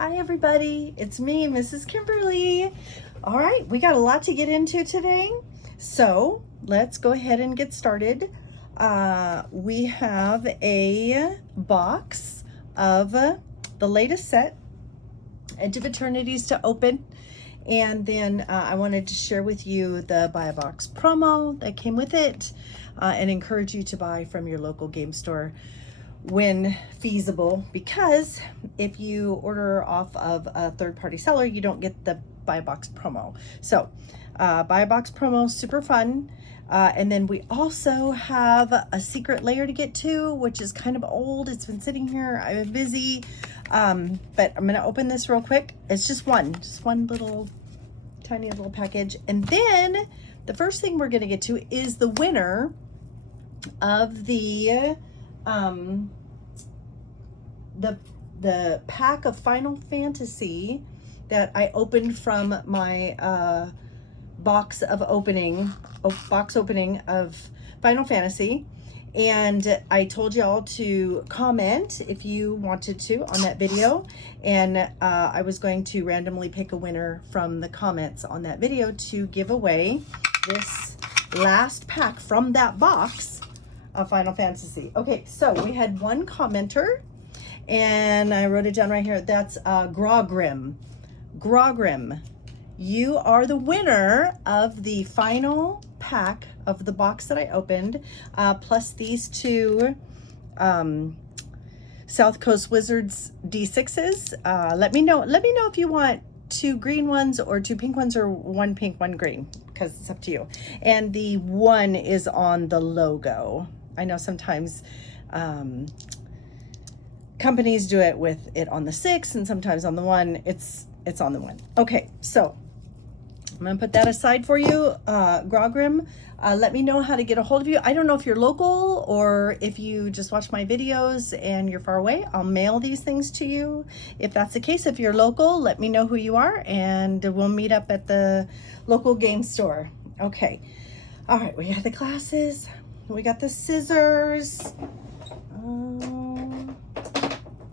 Hi everybody, it's me, Mrs. Kimberly. All right, we got a lot to get into today, so let's go ahead and get started. We have a box of the latest set, Edge of Eternities, to open. And then I wanted to share with you the buy a box promo that came with it, and encourage you to buy from your local game store when feasible, because if you order off of a third-party seller, you don't get the buy a box promo. So buy a box promo, super fun. And then we also have a secret layer to get to, which is kind of old. It's been sitting here. I've been busy, but I'm gonna open this real quick. It's just one little tiny little package. And then the first thing we're gonna get to is the winner of the pack of Final Fantasy that I opened from my box opening of Final Fantasy. And I told y'all to comment if you wanted to on that video, and I was going to randomly pick a winner from the comments on that video to give away this last pack from that box of Final Fantasy. Okay, so we had one commenter, and I wrote it down right here. That's Grogrim. Grogrim, you are the winner of the final pack of the box that I opened, plus these two South Coast Wizards D6s. Let me know if you want two green ones or two pink ones, or one pink, one green, because it's up to you. And the one is on the logo. I know sometimes companies do it with it on the 6, and sometimes on the 1. It's on the 1. Okay, so I'm gonna put that aside for you. Grogrim, let me know how to get a hold of you. I don't know if you're local or if you just watch my videos and you're far away. I'll mail these things to you. If that's the case, if you're local, let me know who you are, and we'll meet up at the local game store. Okay, all right, we got the glasses, we got the scissors.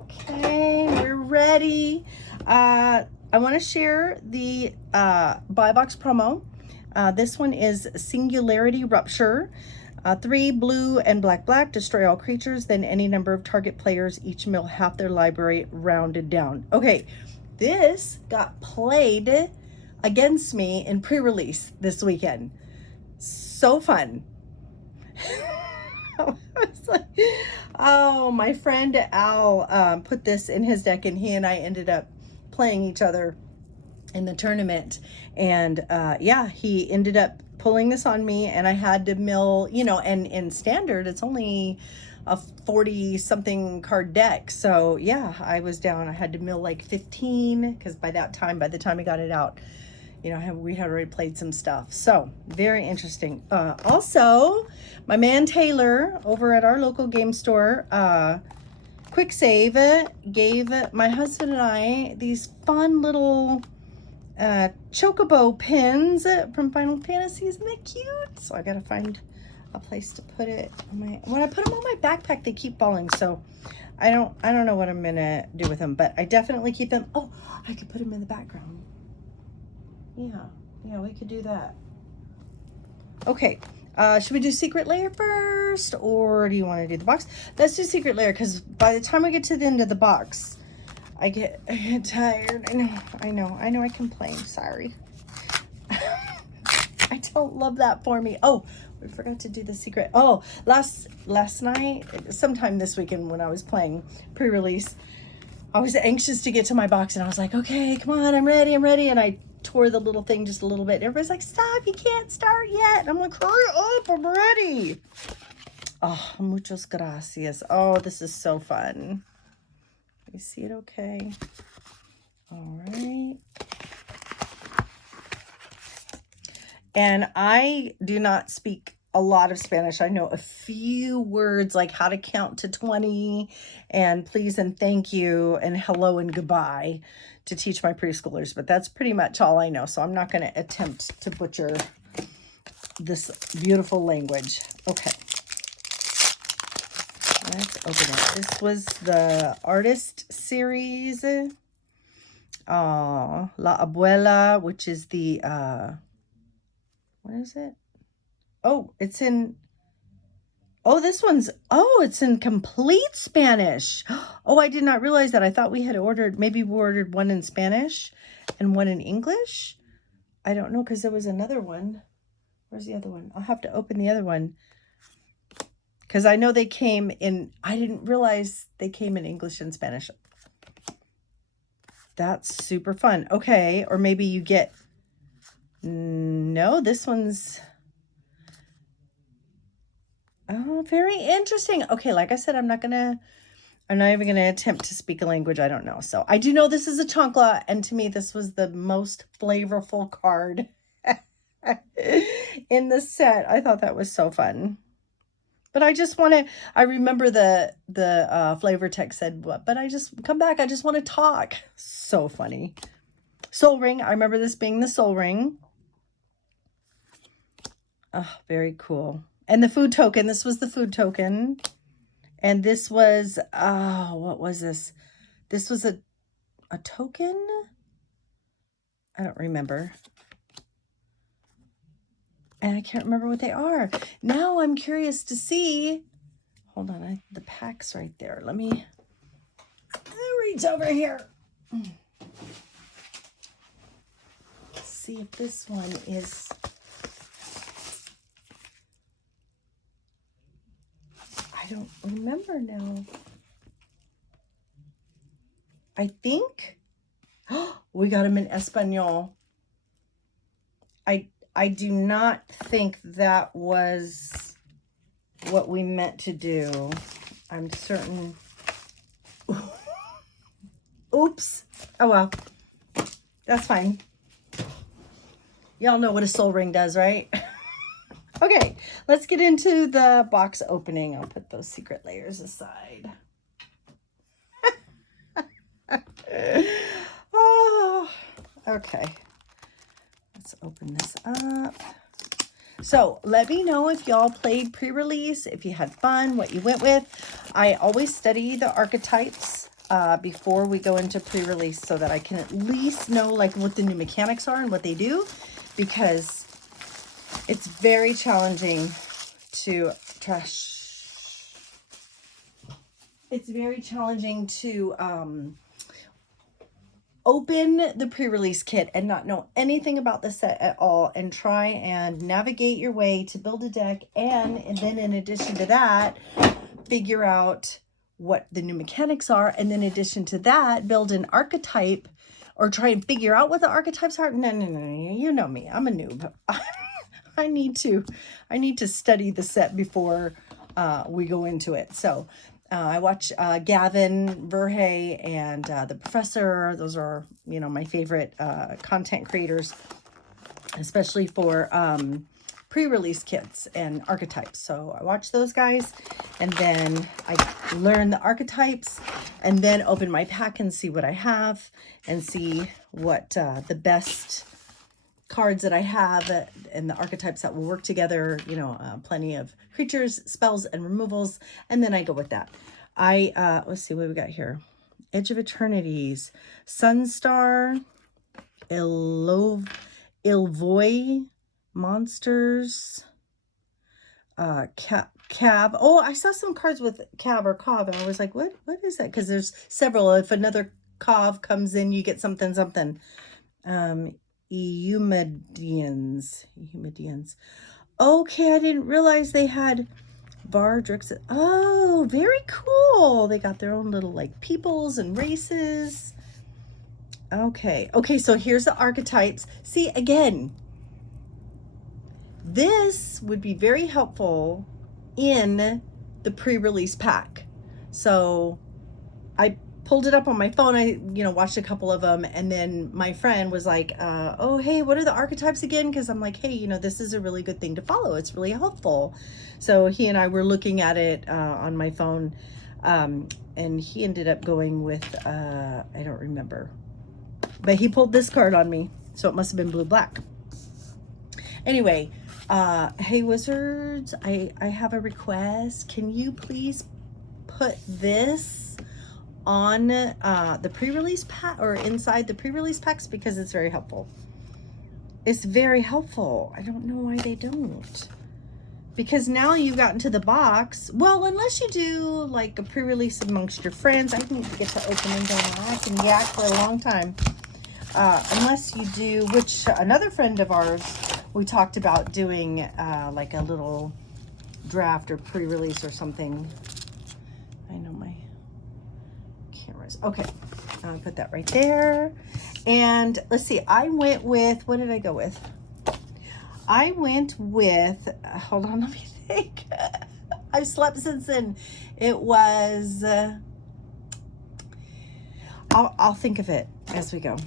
Okay, we're ready. I want to share the buy box promo. This one is Singularity Rupture. 3 blue and black, destroy all creatures, then any number of target players each mill half their library, rounded down. Okay, this got played against me in pre-release this weekend. So fun. Oh, my friend Al put this in his deck, and he and I ended up playing each other in the tournament. And yeah, he ended up pulling this on me, and I had to mill, and in standard it's only a 40 something card deck. So yeah, I was down. I had to mill like 15, because by the time I got it out, we had already played some stuff. So very interesting. Also, my man Taylor over at our local game store, Quick Save, gave my husband and I these fun little chocobo pins from Final Fantasy. Isn't that cute? So I gotta find a place to put it. When I put them on my backpack, they keep falling. So I don't know what I'm gonna do with them, but I definitely keep them. Oh, I could put them in the background. Yeah, we could do that. Okay, should we do secret layer first, or do you want to do the box? Let's do secret layer, because by the time I get to the end of the box, I get tired. I know I complain, sorry. I don't love that for me. Oh, we forgot to do the secret. Oh, last night, sometime this weekend when I was playing pre-release, I was anxious to get to my box, and I was like, okay, come on, I'm ready. And I tore the little thing just a little bit. And everybody's like, stop, you can't start yet. And I'm like, hurry up, I'm ready. Oh, muchas gracias. Oh, this is so fun. You see it okay? All right. And I do not speak a lot of Spanish. I know a few words like how to count to 20 and please and thank you and hello and goodbye to teach my preschoolers, but that's pretty much all I know. So I'm not going to attempt to butcher this beautiful language. Okay. Let's open it. This was the artist series. La Abuela, which is the, what is it? Oh, it's in, oh, this one's, oh, it's in complete Spanish. Oh, I did not realize that. I thought we had ordered, maybe we ordered one in Spanish and one in English. I don't know, because there was another one. Where's the other one? I'll have to open the other one. Because I know they came in, I didn't realize they came in English and Spanish. That's super fun. Okay, or maybe you get, no, this one's, oh, very interesting. Okay, like I said, I'm not even going to attempt to speak a language I don't know. So I do know this is a chancla, and to me, this was the most flavorful card in the set. I thought that was so fun. But I just want to, I remember the flavor text said, what? But I just come back. I just want to talk. So funny. Soul ring. I remember this being the soul ring. Oh, very cool. And the food token. This was the food token. And this was, oh, what was this? This was a token? I don't remember. And I can't remember what they are. Now I'm curious to see. Hold on, the pack's right there. Let me reach over here. See if this one is. I don't remember now. I think we got them in Espanol. I do not think that was what we meant to do. I'm certain. Oops. Oh, well. That's fine. Y'all know what a soul ring does, right? Okay, let's get into the box opening. I'll put those secret layers aside. Oh, okay. Let's open this up. So let me know if y'all played pre-release, if you had fun, what you went with. I always study the archetypes before we go into pre-release so that I can at least know like what the new mechanics are and what they do, because it's very challenging to open the pre-release kit and not know anything about the set at all and try and navigate your way to build a deck, and then in addition to that, figure out what the new mechanics are, and then in addition to that, build an archetype or try and figure out what the archetypes are. No, you know me, I'm a noob. I need to study the set before we go into it. So I watch Gavin Verhey and the Professor. Those are, you know, my favorite content creators, especially for pre-release kits and archetypes. So I watch those guys, and then I learn the archetypes, and then open my pack and see what I have and see what the best cards that I have and the archetypes that will work together, you know, plenty of creatures, spells, and removals, and then I go with that. Let's see what we got here. Edge of Eternities, Sunstar, Ilvoy, Monsters, Cab. Oh, I saw some cards with Cab or Cov, and I was like, what is that? Because there's several. If another Cov comes in, you get something. Eumedians. Okay, I didn't realize they had Vardrix. Oh, very cool. They got their own little like peoples and races. Okay, so here's the archetypes. See, again, this would be very helpful in the pre-release pack. So I pulled it up on my phone. I, watched a couple of them, and then my friend was like, oh, hey, what are the archetypes again? Because I'm like, hey, this is a really good thing to follow. It's really helpful. So he and I were looking at it on my phone, and he ended up going with, I don't remember, but he pulled this card on me, so it must have been blue-black. Anyway, hey, Wizards, I have a request. Can you please put this on the pre-release pack or inside the pre-release packs because it's very helpful. It's very helpful. I don't know why they don't. Because now you've gotten to the box. Well, unless you do like a pre-release amongst your friends. I need to get to opening them. I can yak for a long time. Unless you do, which another friend of ours, we talked about doing like a little draft or pre-release or something. I know my cameras. Okay, I'll put that right there. And let's see, I went with, what did I go with? I went with, hold on, let me think. I've slept since then. It was, I'll think of it as we go.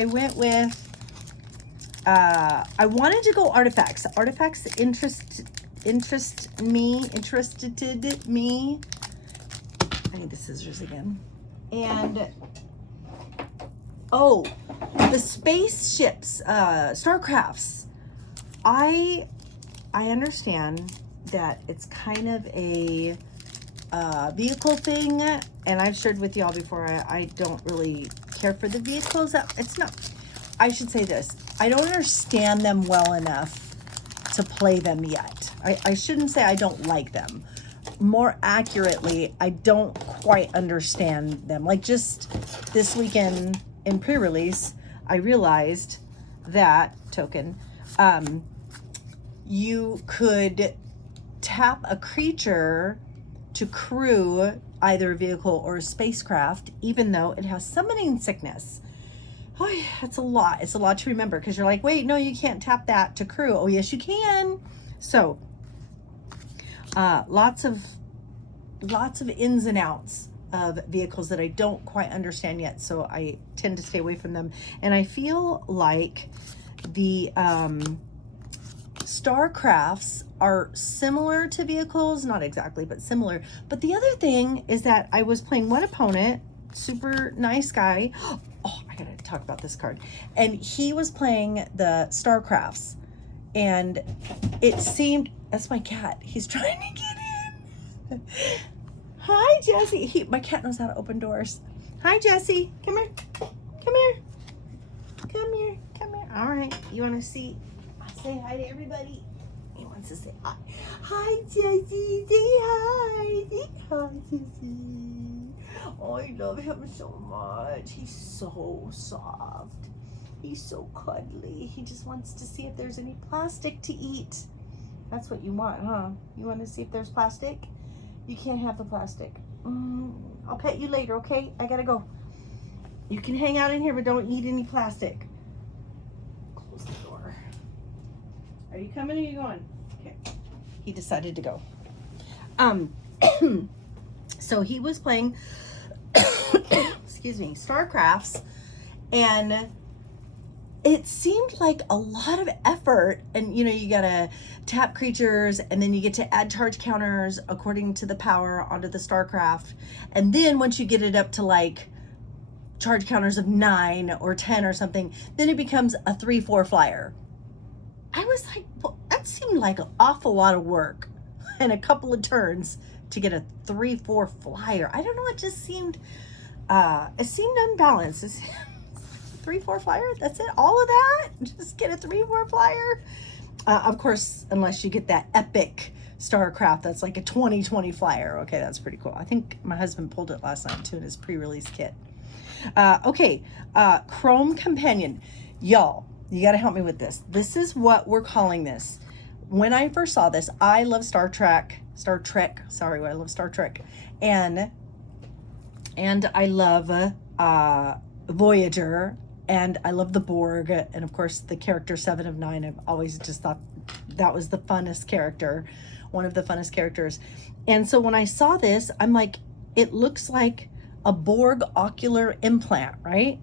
I went with, I wanted to go artifacts. Artifacts interested me. I need the scissors again. And, oh, the spaceships, Starcrafts. I understand that it's kind of a vehicle thing, and I've shared with y'all before, I don't really care for the vehicles. It's not, I should say this, I don't understand them well enough to play them yet. I shouldn't say I don't like them. More accurately, I don't quite understand them. Like just this weekend in pre-release, I realized that token, you could tap a creature to crew either a vehicle or a spacecraft, even though it has summoning sickness. Oh, yeah, it's a lot. It's a lot to remember because you're like, wait, no, you can't tap that to crew. Oh, yes, you can. So, lots of ins and outs of vehicles that I don't quite understand yet. So I tend to stay away from them. And I feel like the Starcrafts are similar to vehicles, not exactly, but similar. But the other thing is that I was playing one opponent, super nice guy. Oh, I gotta talk about this card. And he was playing the Starcrafts, and it seemed, that's my cat. He's trying to get in. Hi, Jesse. My cat knows how to open doors. Hi, Jesse. Come here. Come here. Come here. Come here. All right. You want to see? Say hi to everybody. He wants to say hi. Hi, Jesse. Say hi. Say hi, Jesse. Oh, I love him so much. He's so soft. He's so cuddly. He just wants to see if there's any plastic to eat. That's what you want, huh? You want to see if there's plastic? You can't have the plastic. I'll pet you later, okay? I gotta go. You can hang out in here, but don't eat any plastic. Close the door. Are you coming or are you going? Okay. He decided to go. So he was playing, excuse me, Starcrafts, and it seemed like a lot of effort. And you know, you gotta tap creatures, and then you get to add charge counters according to the power onto the Starcraft. And then once you get it up to like charge counters of 9 or 10 or something, then it becomes a 3/4 flyer. I was like, well, that seemed like an awful lot of work and a couple of turns to get a 3/4 flyer. I don't know, it just seemed unbalanced. 3/4 flyer, that's it, all of that? Just get a 3/4 flyer? Of course, unless you get that epic Starcraft that's like a 20/20 flyer. Okay, that's pretty cool. I think my husband pulled it last night too in his pre-release kit. Okay, Chrome Companion. Y'all, you gotta help me with this. This is what we're calling this. When I first saw this, I love Star Trek. Sorry, I love Star Trek. And I love Voyager, and I love the Borg, and of course the character 7 of 9. I've always just thought that was the funnest character, one of the funnest characters. And so when I saw this, I'm like, it looks like a Borg ocular implant, right?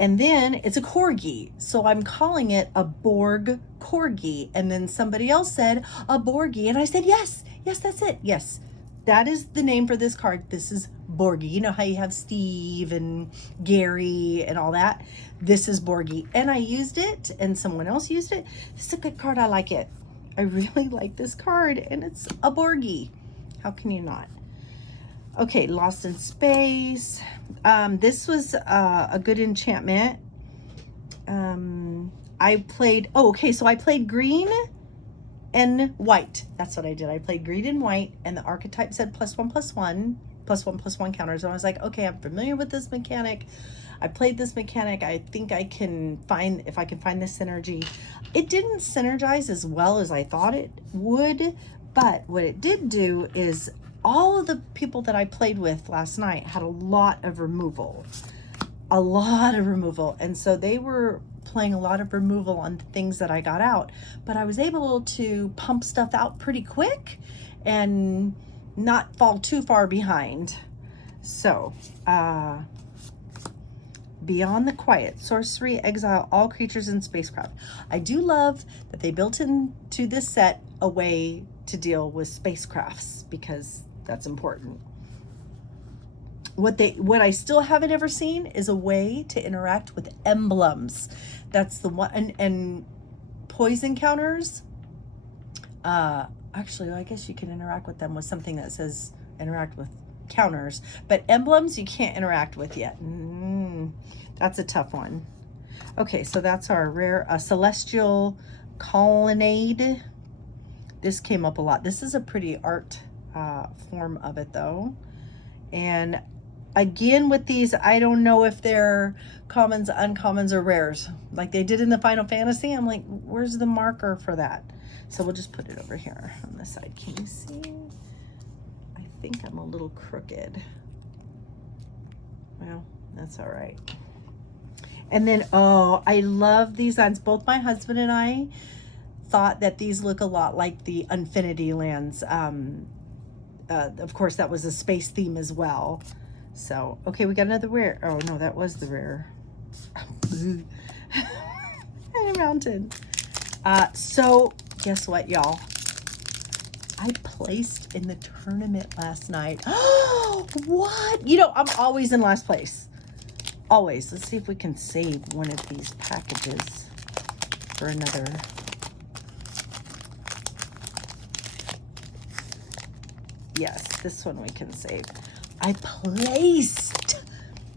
And then it's a corgi, so I'm calling it a Borg corgi. And then somebody else said a Borgie, and I said, yes, that's it. Yes, that is the name for this card. This is Borgie. You know how you have Steve and Gary and all that? This is Borgie. And I used it, and someone else used it. This is a good card. I like it. I really like this card, and it's a Borgie. How can you not? Okay, Lost in Space. This was a good enchantment. I played, oh, okay, so I played green and white. That's what I did. I played green and white, and the archetype said +1/+1 counters. And I was like, okay, I'm familiar with this mechanic. I played this mechanic. I think I can find, if I can find this synergy. It didn't synergize as well as I thought it would, but what it did do is all of the people that I played with last night had a lot of removal. And so they were playing a lot of removal on the things that I got out, but I was able to pump stuff out pretty quick and not fall too far behind. So, Beyond the Quiet, sorcery, exile all creatures and spacecraft. I do love that they built into this set a way to deal with spacecrafts, because that's important. What I still haven't ever seen is a way to interact with emblems. That's the one. And poison counters, actually, I guess you can interact with them with something that says interact with counters, but emblems you can't interact with yet. That's a tough one. Okay, so that's our rare celestial colonnade. This came up a lot. This is a pretty art form of it though. And again, with these, I don't know if they're commons, uncommons, or rares like they did in the Final Fantasy. I'm like, where's the marker for that? So we'll just put it over here on this side. Can you see? I think I'm a little crooked. Well, that's all right. And then, oh, I love these lands. Both my husband and I thought that these look a lot like the Infinity lands. Of course, that was a space theme as well. So, okay, we got another rare. Oh, no, that was the rare. And a mountain. So, guess what, y'all? I placed in the tournament last night. Oh, what? You know, I'm always in last place. Always. Let's see if we can save one of these packages for another. Yes, this one we can save. I placed.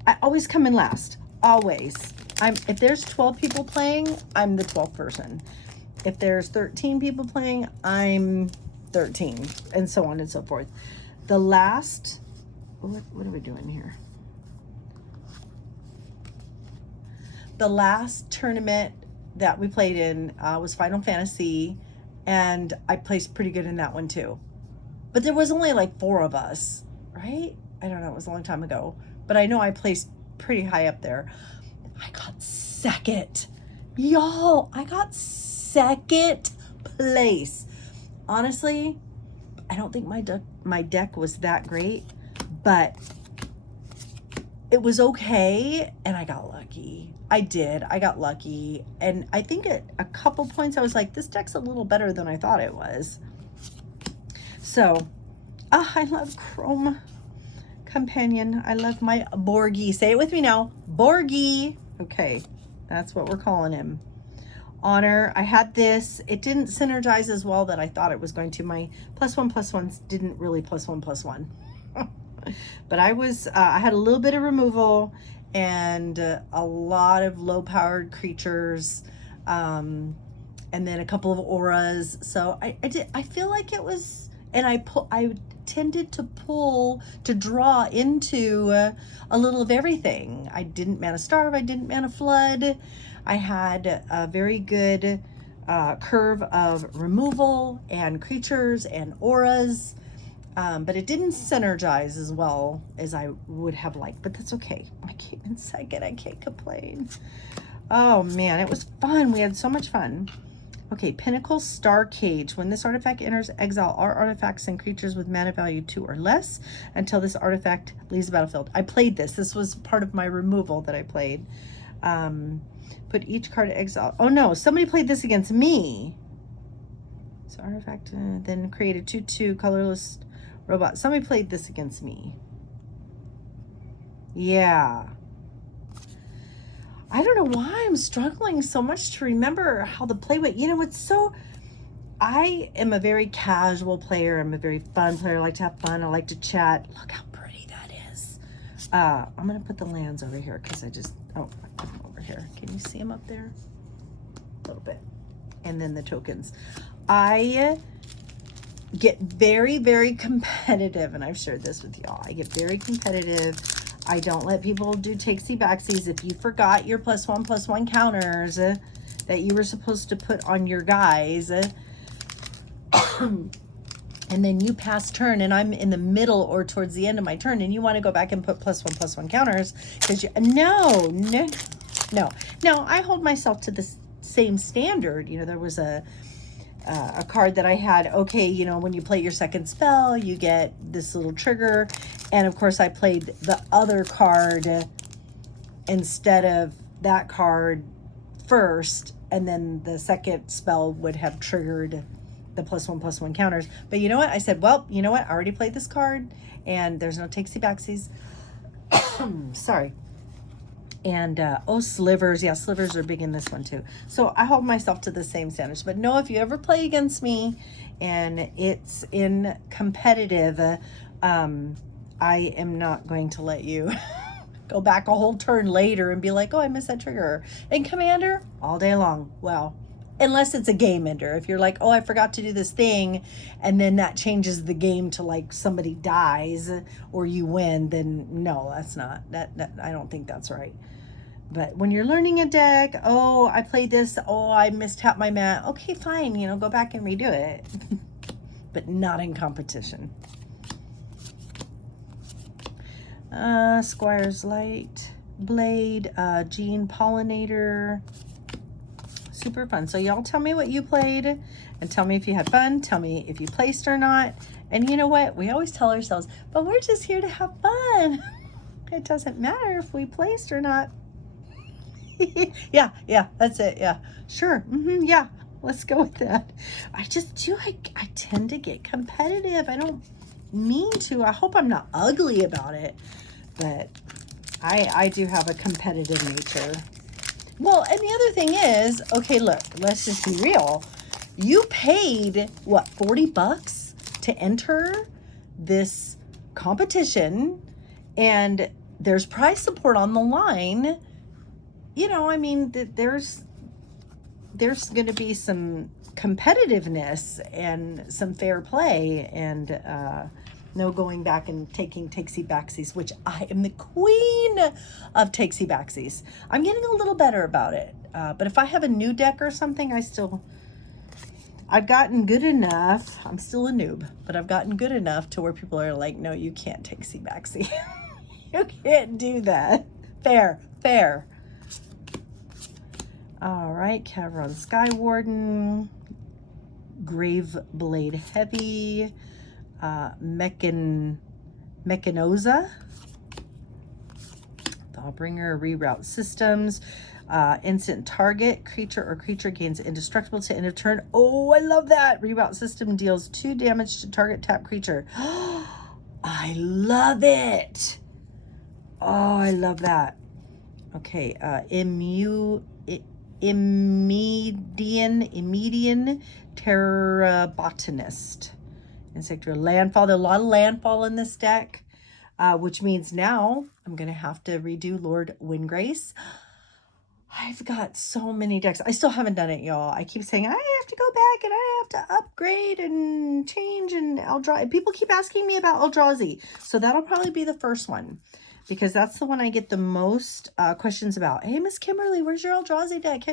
I always come in last. Always. If there's 12 people playing, I'm the 12th person. If there's 13 people playing, I'm 13, and so on and so forth. The last, what are we doing here? The last tournament that we played in was Final Fantasy, and I placed pretty good in that one too. But there was only like 4 of us, right? I don't know, it was a long time ago. But I know I placed pretty high up there. I got second. Y'all, I got second place. Honestly, I don't think my deck was that great, but it was okay, and I got lucky. I got lucky, and I think at a couple points I was like, this deck's a little better than I thought it was. So, I love Chrome Companion. I love my Borgie. Say it with me now. Borgie. Okay, that's what we're calling him. Honor. I had this. It didn't synergize as well that I thought it was going to. My +1/+1s didn't really +1/+1. But I had a little bit of removal and a lot of low-powered creatures, and then a couple of auras. So I feel like it was, and I tended to draw into a little of everything. I didn't mana starve. I didn't mana flood. I had a very good curve of removal and creatures and auras. But it didn't synergize as well as I would have liked, but that's okay. I came in second. I can't complain. Oh man, it was fun. We had so much fun. Okay, Pinnacle Star Cage. When this artifact enters, exile all artifacts and creatures with mana value 2 or less until this artifact leaves the battlefield. I played this. This was part of my removal that I played. Put each card to exile. Oh no, somebody played this against me. So artifact, then created 2/2 colorless robot. Somebody played this against me. Yeah. I don't know why I'm struggling so much to remember how the play went. You know, I am a very casual player. I'm a very fun player. I like to have fun. I like to chat. Look how pretty I'm going to put the lands over here because I put them over here. Can you see them up there? A little bit. And then the tokens. I get very, very competitive, and I've shared this with y'all. I get very competitive. I don't let people do takesy backsies. If you forgot your +1/+1 counters that you were supposed to put on your guys, and then you pass turn and I'm in the middle or towards the end of my turn and you want to go back and put +1/+1 counters because no, I hold myself to the same standard. You know, there was a card that I had, okay, you know, when you play your second spell, you get this little trigger. And of course I played the other card instead of that card first. And then the second spell would have triggered the +1/+1 counters. But you know what? I said, well, you know what? I already played this card and there's no takesy backsies. Sorry. And, oh, slivers. Yeah, slivers are big in this one too. So I hold myself to the same standards. But no, if you ever play against me and it's in competitive, I am not going to let you go back a whole turn later and be like, oh, I missed that trigger. And Commander, all day long. Well, unless it's a game ender. If you're like, oh, I forgot to do this thing, and then that changes the game to like somebody dies or you win, then no, that's not, that I don't think that's right. But when you're learning a deck, oh, I played this, oh, I mistapped my mat. Okay, fine, you know, go back and redo it. But not in competition. Squire's Light, Blade, Gene Pollinator. Super fun. So y'all tell me what you played and tell me if you had fun. Tell me if you placed or not. And you know what? We always tell ourselves, but we're just here to have fun. It doesn't matter if we placed or not. yeah, that's it. Yeah, sure. Yeah, let's go with that. I tend to get competitive. I don't mean to. I hope I'm not ugly about it, but I do have a competitive nature. Well, and the other thing is, okay, look, let's just be real. You paid, what, $40 to enter this competition, and there's prize support on the line. You know, I mean, there's going to be some competitiveness and some fair play and no going back and taking takesy backsies, which I am the queen of takesy backsies. I'm getting a little better about it. But if I have a new deck or something, I've gotten good enough. I'm still a noob, but I've gotten good enough to where people are like, no, you can't takesy backsy. You can't do that. Fair. All right, Cavern Skywarden, Grave Blade Heavy, Mechanoza, Thawbringer, Reroute Systems, instant target, creature or creature gains indestructible to end of turn. Oh, I love that. Reroute System deals 2 damage to target tap creature. I love it. Oh, I love that. Okay, Immedian Terrabotanist. Insector landfall. There's a lot of landfall in this deck, which means now I'm going to have to redo Lord Windgrace. I've got so many decks. I still haven't done it, y'all. I keep saying I have to go back and I have to upgrade and change and Eldrazi. People keep asking me about Eldrazi. So that'll probably be the first one, because that's the one I get the most questions about. Hey, Miss Kimberly, where's your Eldrazi deck?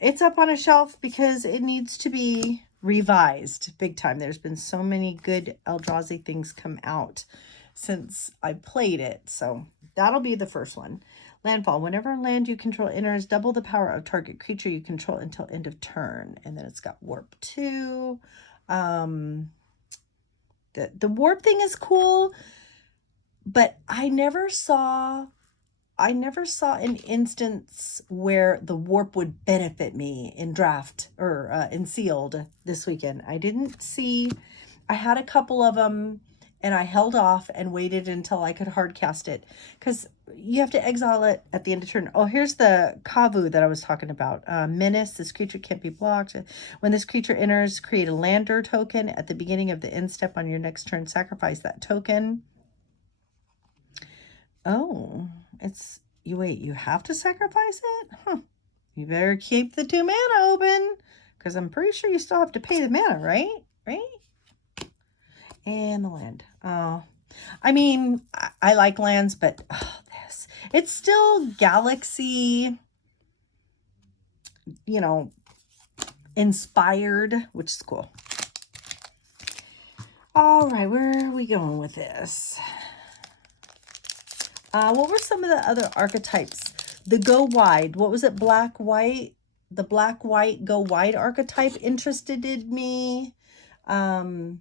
It's up on a shelf because it needs to be revised big time. There's been so many good Eldrazi things come out since I played it. So that'll be the first one. Landfall. Whenever land you control enters, double the power of target creature you control until end of turn. And then it's got Warp 2. The Warp thing is cool, but I never saw an instance where the warp would benefit me in draft or in sealed this weekend. I didn't see. I had a couple of them and I held off and waited until I could hard cast it, because you have to exile it at the end of turn. Oh, here's the Kavu that I was talking about. Menace. This creature can't be blocked. When this creature enters, create a lander token at the beginning of the end step on your next turn. Sacrifice that token. Oh, you wait, you have to sacrifice it? Huh. You better keep the 2 mana open, because I'm pretty sure you still have to pay the mana, right? Right? And the land. Oh, I mean, I like lands, but this. It's still Galaxy, you know, inspired, which is cool. All right, where are we going with this? What were some of the other archetypes? The go wide. What was it? Black, white. The black, white, go wide archetype interested me. And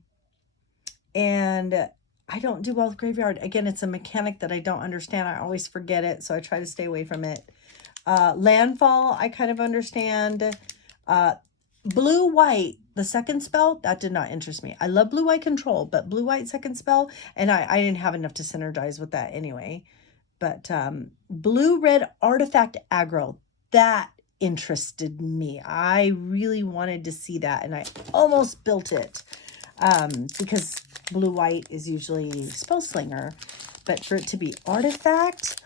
I don't do well with graveyard. Again, it's a mechanic that I don't understand. I always forget it, so I try to stay away from it. Landfall, I kind of understand. Blue, white, the second spell, that did not interest me. I love blue, white control, but blue, white second spell, and I didn't have enough to synergize with that anyway. But blue, red, artifact aggro, that interested me. I really wanted to see that, and I almost built it because blue, white is usually spell slinger. But for it to be artifact,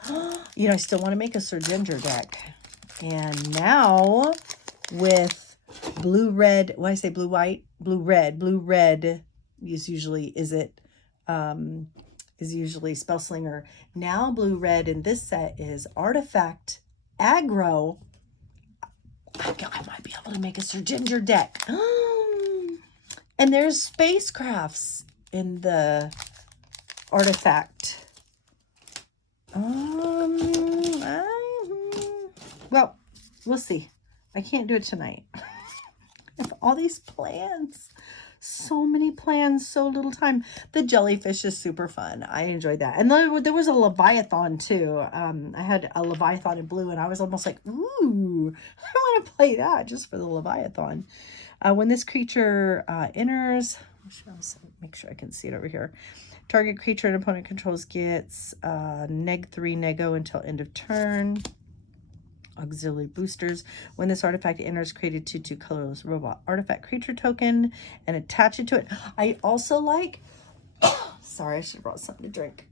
you know, I still want to make a Surginger deck. And now with blue, red, when I say blue, white, blue, red is usually, is usually spell slinger. Now blue, red in this set is artifact aggro. I might be able to make a Surginger deck. And there's spacecrafts in the artifact. Well, we'll see. I can't do it tonight. All these plans. So many plans, so little time. The jellyfish is super fun. I enjoyed that. And there was a Leviathan too. I had a Leviathan in blue, and I was almost like, ooh, I want to play that just for the Leviathan. When this creature enters, make sure I can see it over here. Target creature an opponent controls gets -3 nego until end of turn. Auxiliary boosters. When this artifact enters, create a 2/2 colorless robot artifact creature token and attach it to it. I also like, sorry, I should have brought something to drink.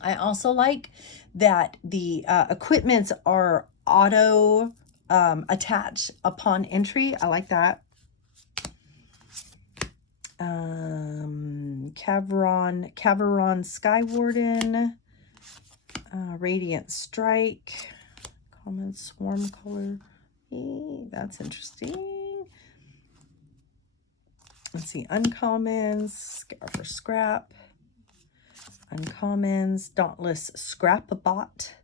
I also like that the equipments are auto attach upon entry. I like that. Caveron Skywarden, Radiant Strike, common Swarm Color. That's interesting. Let's see, uncommons, Scour for Scrap, uncommons, Dauntless Scrap-a-Bot.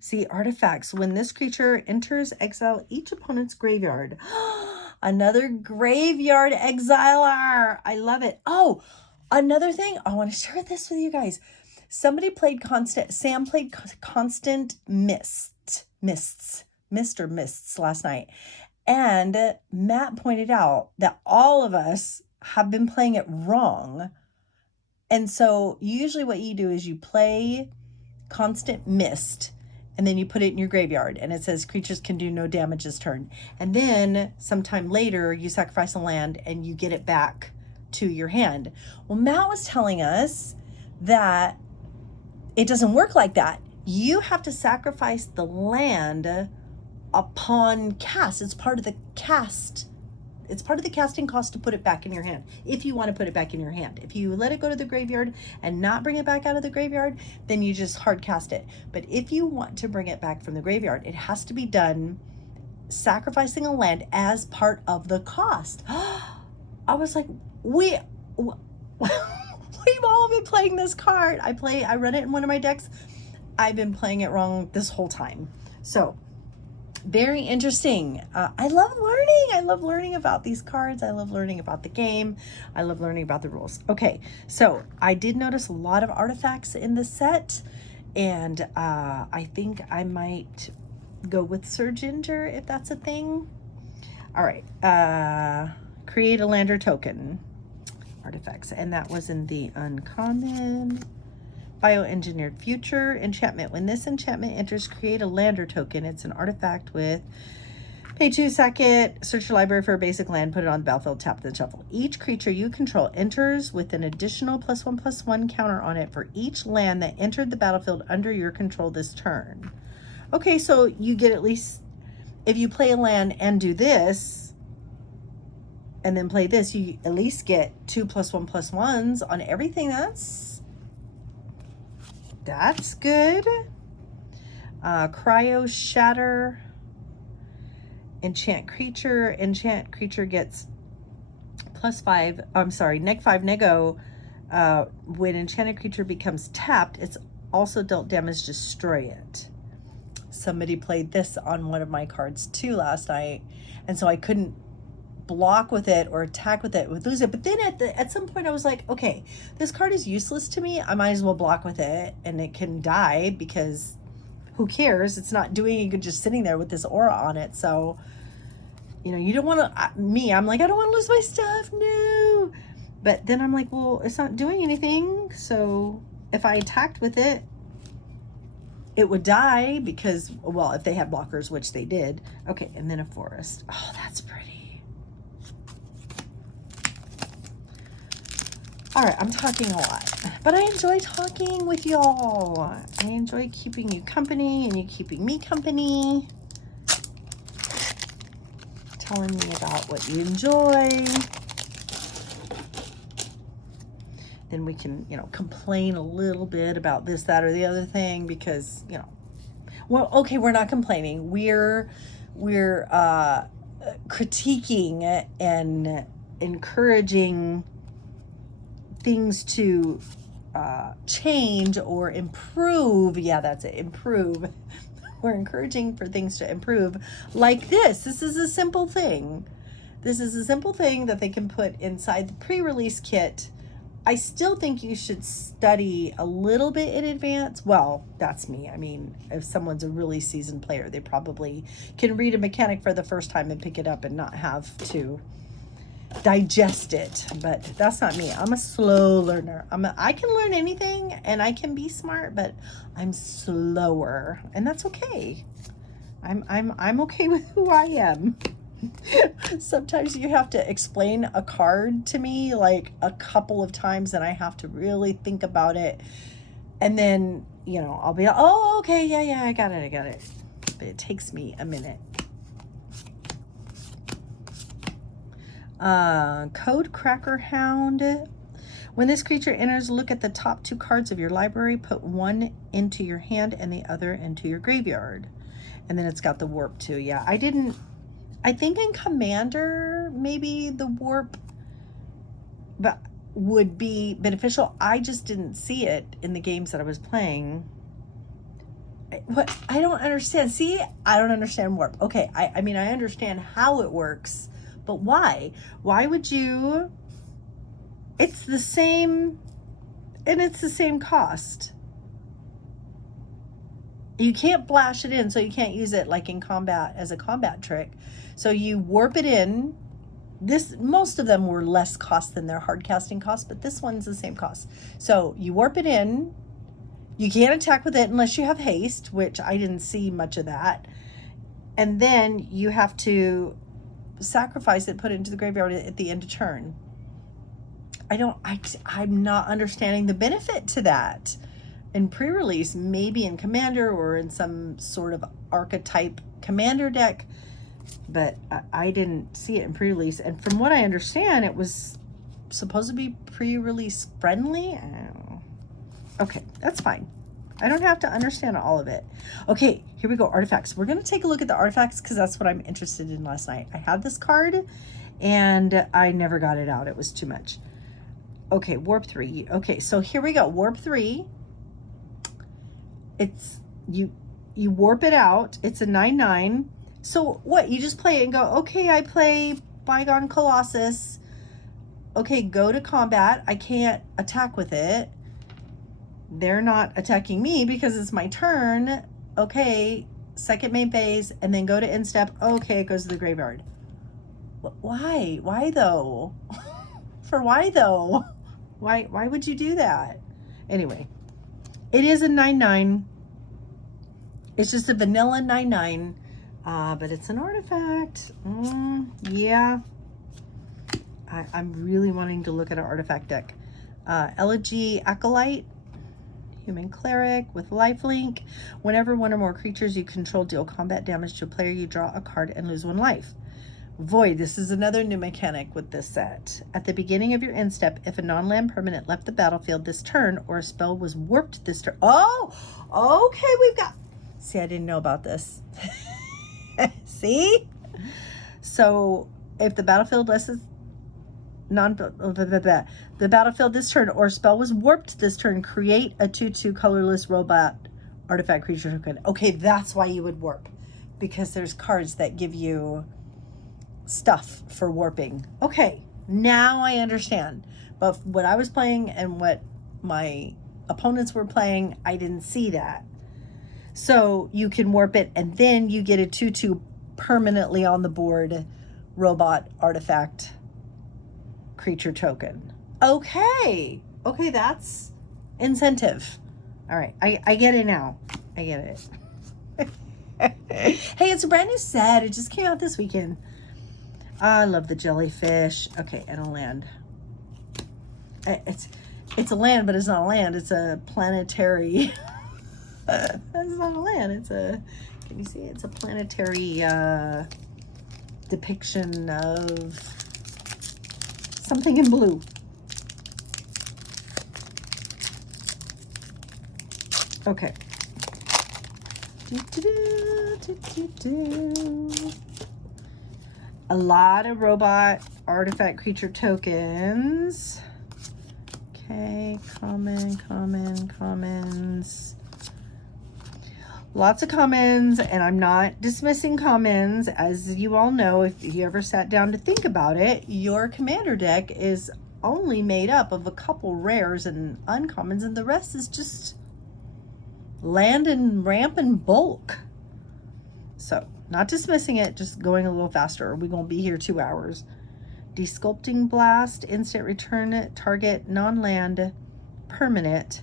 See, artifacts. When this creature enters, exile each opponent's graveyard. Another graveyard exiler. I love it. Oh, another thing. I want to share this with you guys. Sam played Constant Mists last night. And Matt pointed out that all of us have been playing it wrong. And so usually what you do is you play Constant Mist, and then you put it in your graveyard, and it says creatures can do no damage this turn. And then sometime later, you sacrifice a land, and you get it back to your hand. Well, Matt was telling us that it doesn't work like that. You have to sacrifice the land upon cast. It's part of the cast. It's part of the casting cost to put it back in your hand, if you want to put it back in your hand. If you let it go to the graveyard and not bring it back out of the graveyard, then you just hard cast it. But if you want to bring it back from the graveyard, it has to be done sacrificing a land as part of the cost. I was like, we've all been playing this card. I run it in one of my decks. I've been playing it wrong this whole time. So very interesting. I love learning. I love learning about these cards. I love learning about the game. I love learning about the rules. Okay, so I did notice a lot of artifacts in this set, and I think I might go with Surginger if that's a thing. All right, create a lander token artifacts, and that was in the uncommon. Bioengineered Future enchantment. When this enchantment enters, create a lander token. It's an artifact with Pay 2 second, search your library for a basic land, put it on the battlefield, tap the shuffle. Each creature you control enters with an additional +1/+1 counter on it for each land that entered the battlefield under your control this turn. Okay, so you get at least, if you play a land and do this, and then play this, you at least get 2 +1/+1s on everything. That's good. Cryo Shatter. Enchant creature gets +5, I'm sorry, -5 nego. When enchanted creature becomes tapped, it's also dealt damage, destroy it. Somebody played this on one of my cards too last night, and so I couldn't block with it or attack with it, would lose it. But then at some point I was like, okay, this card is useless to me, I might as well block with it, and it can die because who cares? It's not doing any good just sitting there with this aura on it. So, you know, you don't want to, I'm like, I don't want to lose my stuff, no. But then I'm like, well, it's not doing anything. So if I attacked with it, it would die because, well, if they had blockers, which they did. Okay, and then a forest. Oh, that's pretty. All right, I'm talking a lot, but I enjoy talking with y'all. I enjoy keeping you company and you keeping me company. Telling me about what you enjoy. Then we can, you know, complain a little bit about this, that, or the other thing because, you know, well, okay, we're not complaining. We're critiquing and encouraging things to change or improve. Yeah, that's it, improve. We're encouraging for things to improve, like this. This is a simple thing. This is a simple thing that they can put inside the pre-release kit. I still think you should study a little bit in advance. Well, that's me. I mean, if someone's a really seasoned player, they probably can read a mechanic for the first time and pick it up and not have to digest it. But that's not me. I'm a slow learner. I can learn anything and I can be smart, but I'm slower, and that's okay. I'm okay with who I am. Sometimes you have to explain a card to me like a couple of times and I have to really think about it, and then, you know, I'll be like, oh, okay, yeah, I got it. But it takes me a minute. Code Cracker Hound. When this creature enters, look at the top 2 cards of your library, put one into your hand and the other into your graveyard. And then it's got the warp too. Yeah, I think in Commander, maybe the warp but would be beneficial. I just didn't see it in the games that I was playing. What I don't understand. See, I don't understand warp. Okay, I mean, I understand how it works, but why? Why would you? It's the same, and it's the same cost. You can't flash it in, so you can't use it like in combat as a combat trick. So you warp it in. Most of them were less cost than their hard casting cost, but this one's the same cost. So you warp it in. You can't attack with it unless you have haste, which I didn't see much of that. And then you have to sacrifice it, put it into the graveyard at the end of turn. I'm not understanding the benefit to that. In pre-release, maybe in Commander or in some sort of archetype Commander deck, but I didn't see it in pre-release. And from what I understand, it was supposed to be pre-release friendly. Okay, that's fine. I don't have to understand all of it. Okay, here we go, artifacts. We're going to take a look at the artifacts because that's what I'm interested in last night. I had this card and I never got it out. It was too much. Okay, Warp 3. Okay, so here we go. Warp 3. It's, you warp it out. It's a 9/9. So what? You just play it and go, okay, I play Bygone Colossus. Okay, go to combat. I can't attack with it. They're not attacking me because it's my turn. Okay, second main phase, and then go to end step. Okay, it goes to the graveyard. Why? Why though? For why though? Why would you do that? Anyway, it is a 9/9. It's just a vanilla 9/9. But it's an artifact. Yeah. I'm really wanting to look at an artifact deck. Elegy Acolyte, Human Cleric with lifelink. Whenever one or more creatures you control deal combat damage to a player, you draw a card and lose 1 life. Void, this is another new mechanic with this set. At the beginning of your end step, if a non-land permanent left the battlefield this turn or a spell was warped this turn. Oh, okay, we've got... See, I didn't know about this. See? So if the battlefield lists the battlefield this turn or spell was warped this turn, create a 2/2 colorless robot artifact creature token. Okay, that's why you would warp, because there's cards that give you stuff for warping. Okay, now I understand. But what I was playing and what my opponents were playing, I didn't see that. So you can warp it and then you get a 2/2 permanently on the board robot artifact creature token. Okay, that's incentive. All right, I get it now. I get it. Hey, it's a brand new set. It just came out this weekend. I love the jellyfish. Okay, and a land. It's a land, but it's not a land. It's a planetary. It's not a land. It's a. Can you see? It's a planetary depiction of something in blue. Okay. A lot of robot artifact creature tokens. Okay, commons. Lots of commons, and I'm not dismissing commons. As you all know, if you ever sat down to think about it, your commander deck is only made up of a couple rares and uncommons, and the rest is just land and ramp and bulk. So, not dismissing it, just going a little faster. We're going to be here 2 hours. Desculpting Blast, instant return target non-land permanent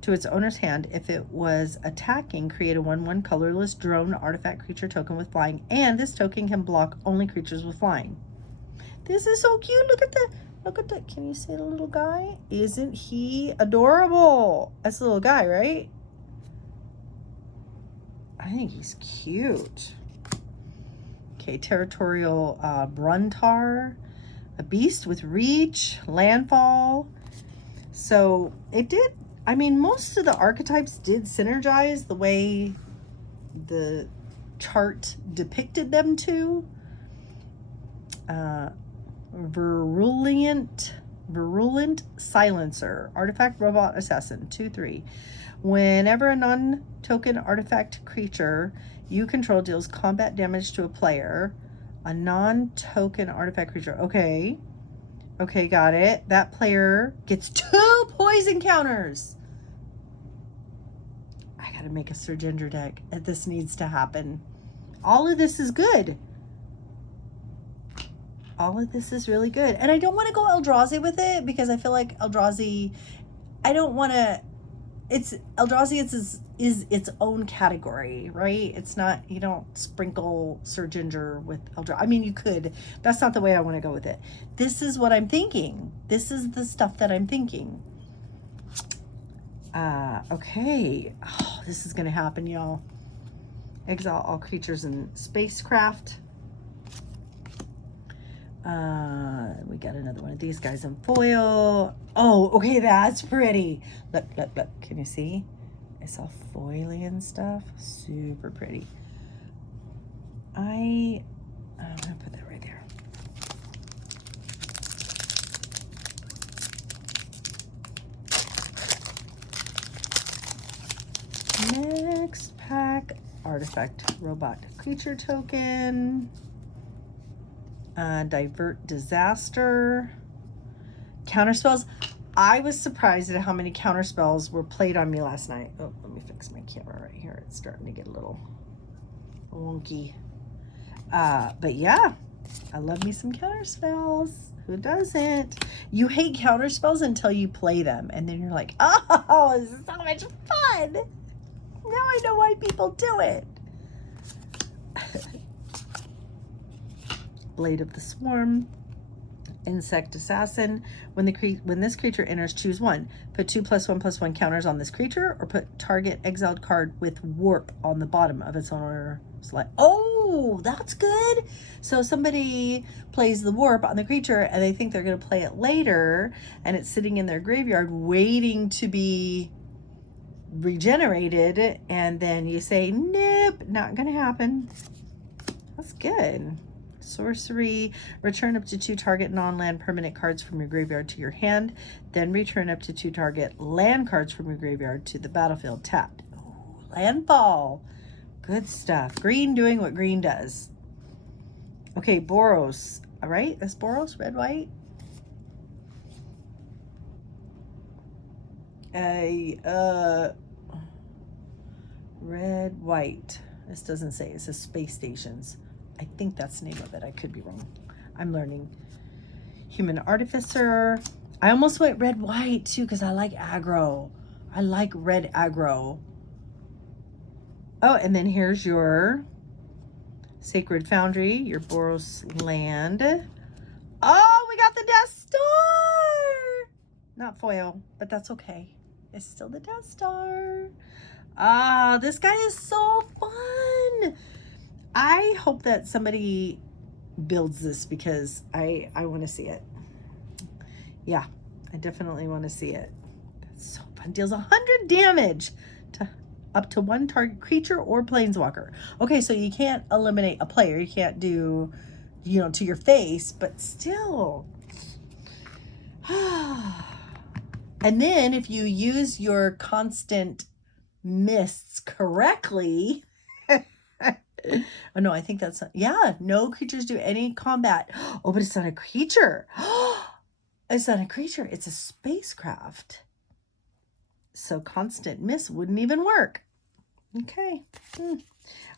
to its owner's hand. If it was attacking, create a 1/1 colorless drone artifact creature token with flying, and this token can block only creatures with flying. This is so cute. Look at that. Can you see the little guy? Isn't he adorable? That's the little guy, right? I think he's cute. Okay, territorial Bruntar, a beast with reach, landfall. So it did. I mean, most of the archetypes did synergize the way the chart depicted them to. Virulent Silencer, artifact robot assassin, 2/3. Whenever a non-token artifact creature you control deals combat damage to a player, a non-token artifact creature. Okay, got it. That player gets 2 poison counters. I gotta make a Surgender deck. This needs to happen. All of this is good. All of this is really good. And I don't want to go Eldrazi with it because I feel like Eldrazi, I don't want to, Eldrazi is its own category, right? It's not, you don't sprinkle Surgender with Eldrazi. I mean, you could. That's not the way I want to go with it. This is what I'm thinking. This is the stuff that I'm thinking. Okay. Oh, this is going to happen, y'all. Exile all creatures in spacecraft. We got another one of these guys in foil. Oh, okay, that's pretty. Look. Can you see? It's all foily and stuff. Super pretty. I'm gonna put that right there. Next pack, artifact robot creature token. Divert Disaster. Counterspells. I was surprised at how many counterspells were played on me last night. Oh, let me fix my camera right here. It's starting to get a little wonky. But yeah, I love me some counterspells. Who doesn't? You hate counterspells until you play them, and then you're like, oh, this is so much fun. Now I know why people do it. Blade of the Swarm. Insect Assassin. When this creature enters, choose one. Put 2+1/+1 counters on this creature, or put target exiled card with warp on the bottom of its owner slot. Oh, that's good. So somebody plays the warp on the creature and they think they're going to play it later, and it's sitting in their graveyard waiting to be regenerated, and then you say, nope, not going to happen. That's good. Sorcery, return up to 2 target non-land permanent cards from your graveyard to your hand, then return up to 2 target land cards from your graveyard to the battlefield tapped. Ooh, landfall. Good stuff. Green doing what green does. Okay, Boros. All right, that's Boros, red, white. Red, white. This doesn't say. It says Space Stations. I think that's the name of it. I could be wrong. I'm learning. Human Artificer. I almost went red, white too because I like aggro. I like red aggro. Oh, and then here's your Sacred Foundry, your Boros land. Oh, we got the Death Star. Not foil, but that's okay. It's still the Death Star. Ah, this guy is so fun. I hope that somebody builds this because I want to see it. Yeah, I definitely want to see it. That's so fun. Deals 100 damage to up to 1 target creature or planeswalker. Okay, so you can't eliminate a player. You can't do, to your face, but still. And then if you use your constant mists correctly, oh no, I think that's no creatures do any combat. Oh, but it's not a creature. It's not a creature, it's a spacecraft. So constant miss wouldn't even work. Okay.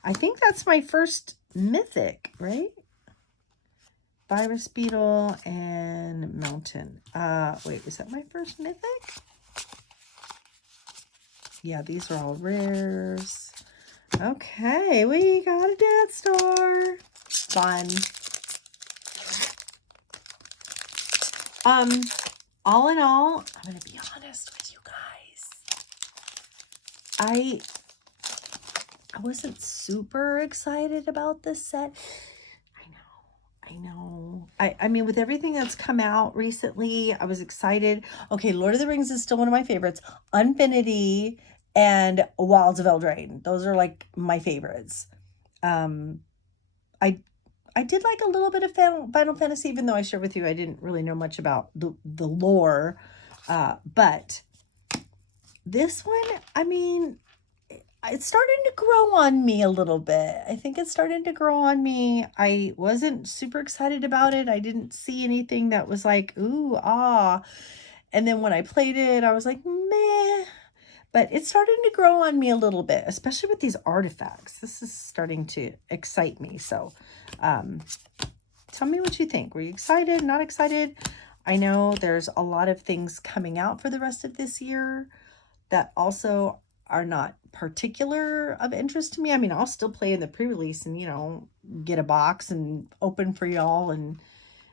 I think that's my first mythic, right? Virus Beetle and Mountain. Wait, is that my first mythic? Yeah, these are all rares. Okay, we got a Death Star. Fun. All in all, I'm gonna be honest with you guys. I wasn't super excited about this set. I know. I mean, with everything that's come out recently, I was excited. Okay, Lord of the Rings is still one of my favorites. Infinity and Wilds of Eldraine. Those are like my favorites. I did like a little bit of Final Fantasy, even though I shared with you I didn't really know much about the lore. But this one, I mean, it's starting to grow on me a little bit. I think it's starting to grow on me. I wasn't super excited about it. I didn't see anything that was like, ooh, ah. And then when I played it, I was like, meh. But it's starting to grow on me a little bit, especially with these artifacts. This is starting to excite me. So tell me what you think. Were you excited, not excited? I know there's a lot of things coming out for the rest of this year that also are not particular of interest to me. I mean, I'll still play in the pre-release and, get a box and open for y'all and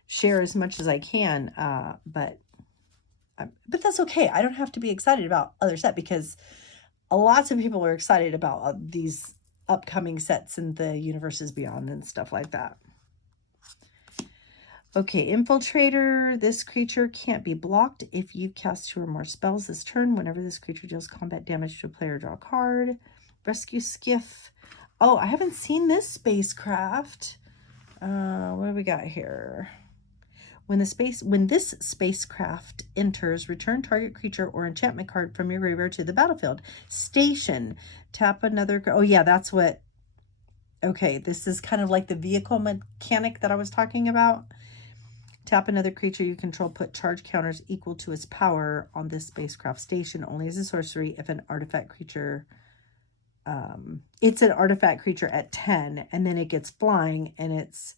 share as much as I can. But that's okay. I don't have to be excited about other set because lots of people are excited about these upcoming sets in the Universes Beyond and stuff like that. Okay, Infiltrator. This creature can't be blocked if you cast 2 or more spells this turn. Whenever this creature deals combat damage to a player, draw a card. Rescue Skiff. Oh, I haven't seen this spacecraft. What do we got here? When this spacecraft enters, return target creature or enchantment card from your graveyard to the battlefield. Station. Tap another. Oh yeah, that's what. Okay, this is kind of like the vehicle mechanic that I was talking about. Tap another creature you control, put charge counters equal to its power on this spacecraft station, only as a sorcery if an artifact creature, it's an artifact creature at 10, and then it gets flying, and it's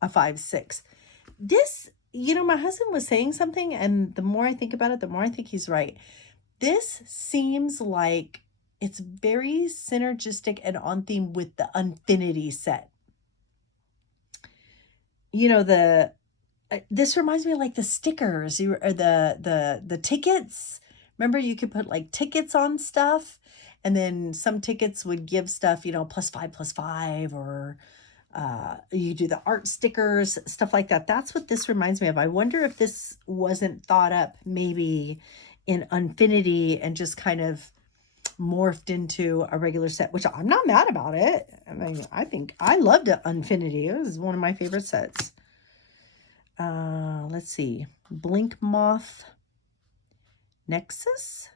a 5/6. This, my husband was saying something, and the more I think about it, the more I think he's right. This seems like it's very synergistic and on theme with the Infinity set. You know, this reminds me of like the stickers or the tickets. Remember, you could put like tickets on stuff, and then some tickets would give stuff, you know, +5, or you do the art stickers, stuff like that. That's what this reminds me of. I wonder if this wasn't thought up maybe in Infinity and just kind of morphed into a regular set, which I'm not mad about it. I mean, I think I loved it. Infinity, it was one of my favorite sets. Let's see, Blink Moth Nexus.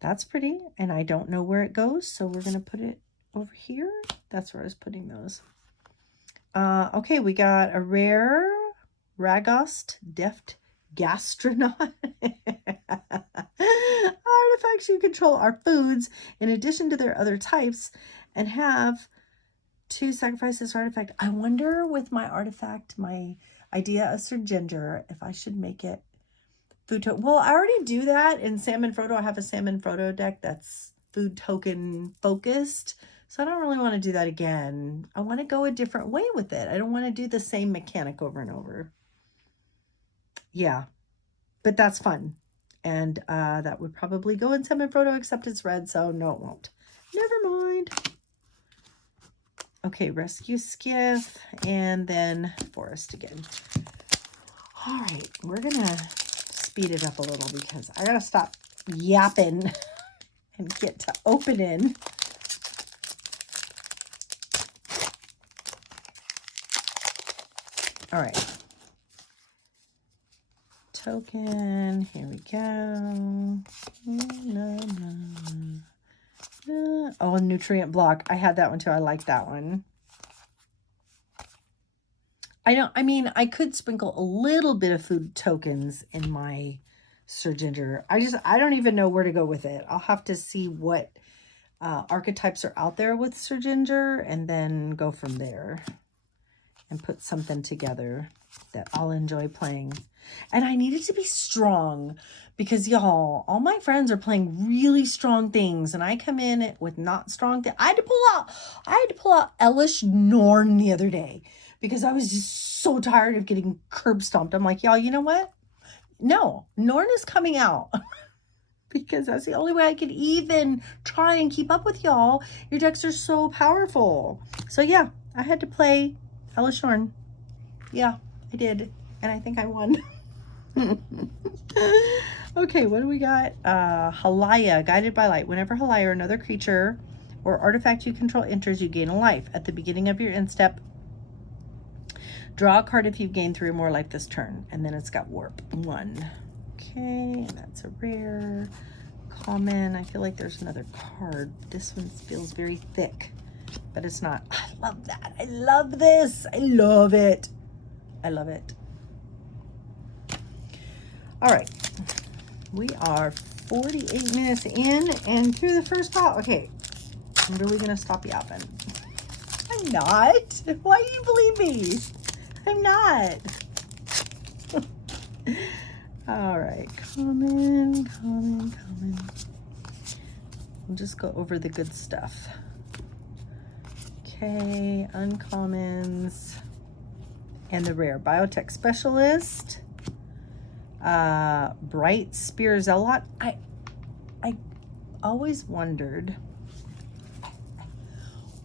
That's pretty, and I don't know where it goes, so we're gonna put it over here. That's where I was putting those. Okay, we got a rare Ragost Deft Gastronaut. Artifacts you control are foods in addition to their other types, and have 2 sacrifice this artifact. I wonder with my artifact, my idea of Sir Ginger, if I should make it food token. Well, I already do that in Salmon Frodo. I have a Salmon Frodo deck that's food token focused. So I don't really want to do that again. I want to go a different way with it. I don't want to do the same mechanic over and over. Yeah, but that's fun. And that would probably go in Salmon Frodo, except it's red, so no, it won't. Never mind. Okay, Rescue Skiff, and then Forest again. All right, we're going to speed it up a little because I got to stop yapping and get to opening. All right. Token, here we go. Oh, Nutrient Block. I had that one too. I like that one. I mean, I could sprinkle a little bit of food tokens in my Sir Ginger. I don't even know where to go with it. I'll have to see what archetypes are out there with Sir Ginger and then go from there and put something together that I'll enjoy playing. And I need it to be strong because, y'all, all my friends are playing really strong things, and I come in with not strong things. I had to pull out Elish Norn the other day because I was just so tired of getting curb stomped. I'm like, y'all, you know what? No, Norn is coming out because that's the only way I can even try and keep up with y'all. Your decks are so powerful. So yeah, I had to play Elish Norn. Yeah, I did. And I think I won. Okay, what do we got? Halaya, Guided by Light. Whenever Halaya or another creature or artifact you control enters, you gain a life. At the beginning of your end step, draw a card if you've gained 3 or more life this turn. And then it's got Warp 1. Okay, and that's a rare. Common. I feel like there's another card. This one feels very thick, but it's not. I love that. I love this. I love it. I love it. All right, we are 48 minutes in and through the first pile. Okay, I'm really gonna stop yapping. I'm not. Why do you believe me? I'm not. All right, common. We'll just go over the good stuff. Okay, uncommons and the rare. Biotech Specialist. Bright Spear Zealot. I always wondered,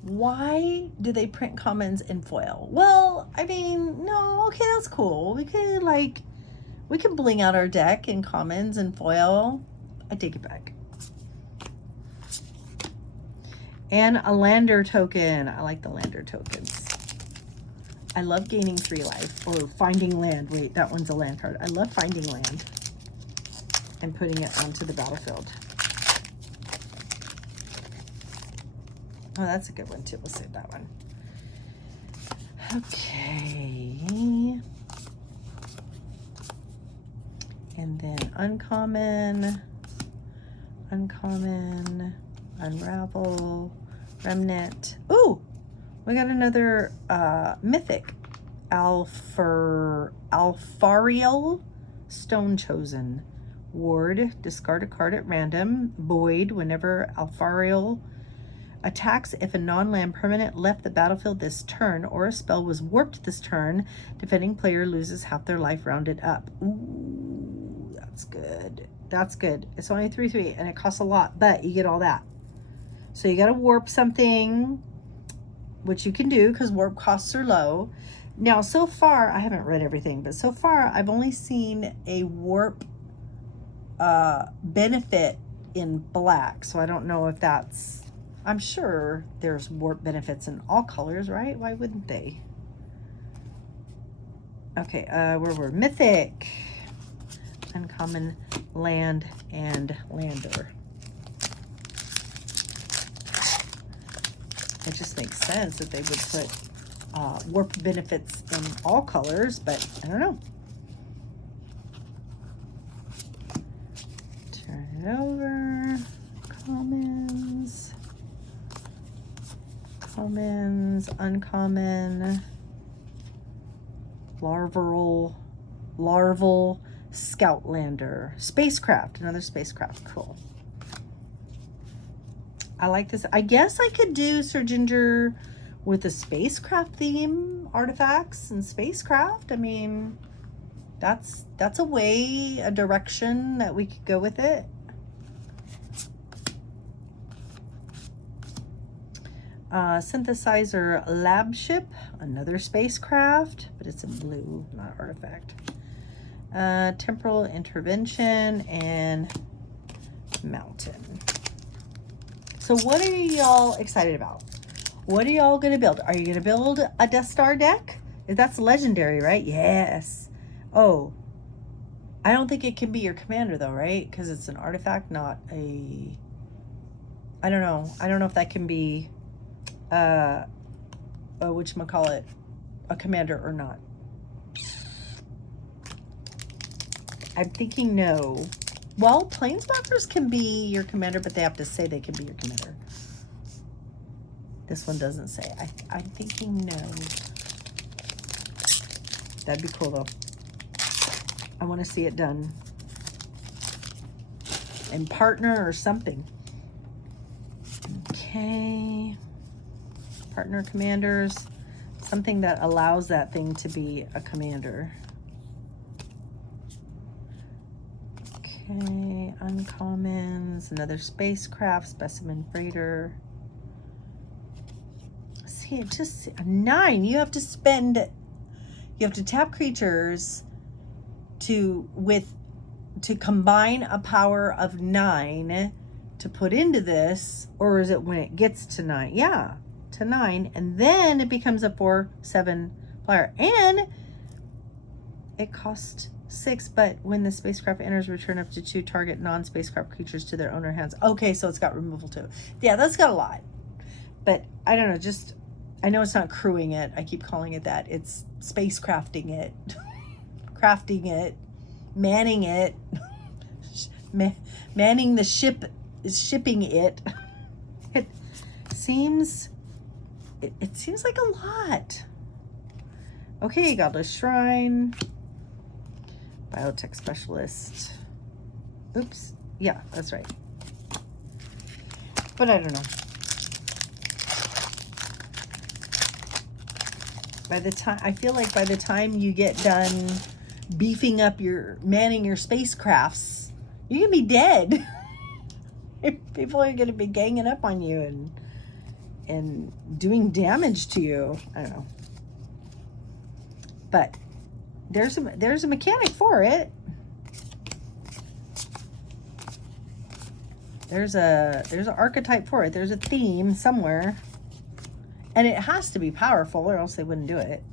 why do they print commons in foil? Well, I mean, no, okay, that's cool. We can bling out our deck in commons and foil. I take it back. And a lander token. I like the lander tokens. I love gaining 3 life, or finding land. Wait, that one's a land card. I love finding land and putting it onto the battlefield. Oh, that's a good one too. We'll save that one. Okay. And then uncommon, unravel, remnant. Ooh! We got another mythic, Alfariel Stone Chosen. Ward, discard a card at random. Void, whenever Alfarial attacks, if a non-land permanent left the battlefield this turn or a spell was warped this turn, defending player loses half their life rounded up. Ooh, that's good. That's good. It's only 3/3 and it costs a lot, but you get all that. So you got to warp something, which you can do because warp costs are low. Now, so far, I haven't read everything, but so far I've only seen a warp benefit in black. So I don't know if that's, I'm sure there's warp benefits in all colors, right? Why wouldn't they? Okay, where were Mythic, uncommon, land, and lander. It just makes sense that they would put warp benefits in all colors, but I don't know. Turn it over. Commons. Commons, uncommon, larval, scoutlander, spacecraft, another spacecraft, cool. I like this. I guess I could do Sir Ginger with a spacecraft theme, artifacts and spacecraft. I mean, that's a way, a direction that we could go with it. Synthesizer lab ship, another spacecraft, but it's in blue, not artifact. Temporal intervention and mountain. So what are y'all excited about? What are y'all gonna build? Are you gonna build a Death Star deck? That's legendary, right? Yes. Oh, I don't think it can be your commander though, right? Because it's an artifact, not a, I don't know. I don't know if that can be whatchamacallit, a commander or not. I'm thinking no. Well, planeswalkers can be your commander, but they have to say they can be your commander. This one doesn't say. I'm thinking no. That'd be cool though. I want to see it done. And partner or something. Okay. Partner commanders, something that allows that thing to be a commander. Okay, uncommons, another spacecraft, specimen freighter. See, it just, a 9, you have to spend, you have to tap creatures to combine a power of 9 to put into this, or is it when it gets to 9? Yeah. To 9, and then it becomes a 4/7 flyer, and it costs 6, but when the spacecraft enters, return up to 2 target non-spacecraft creatures to their owner hands. Okay, so it's got removal too. Yeah, that's got a lot, but I don't know, just, I know it's not crewing it, I keep calling it that. It's spacecrafting it, crafting it, manning it, manning the ship, shipping it. It seems, it seems like a lot. Okay, Godless Shrine, Biotech Specialist. Oops, yeah, that's right. But I don't know. By the time, I feel like by the time you get done beefing up manning your spacecrafts, you can be dead. People are going to be ganging up on you and doing damage to you. I don't know. But there's a mechanic for it. There's an archetype for it. There's a theme somewhere. And it has to be powerful or else they wouldn't do it.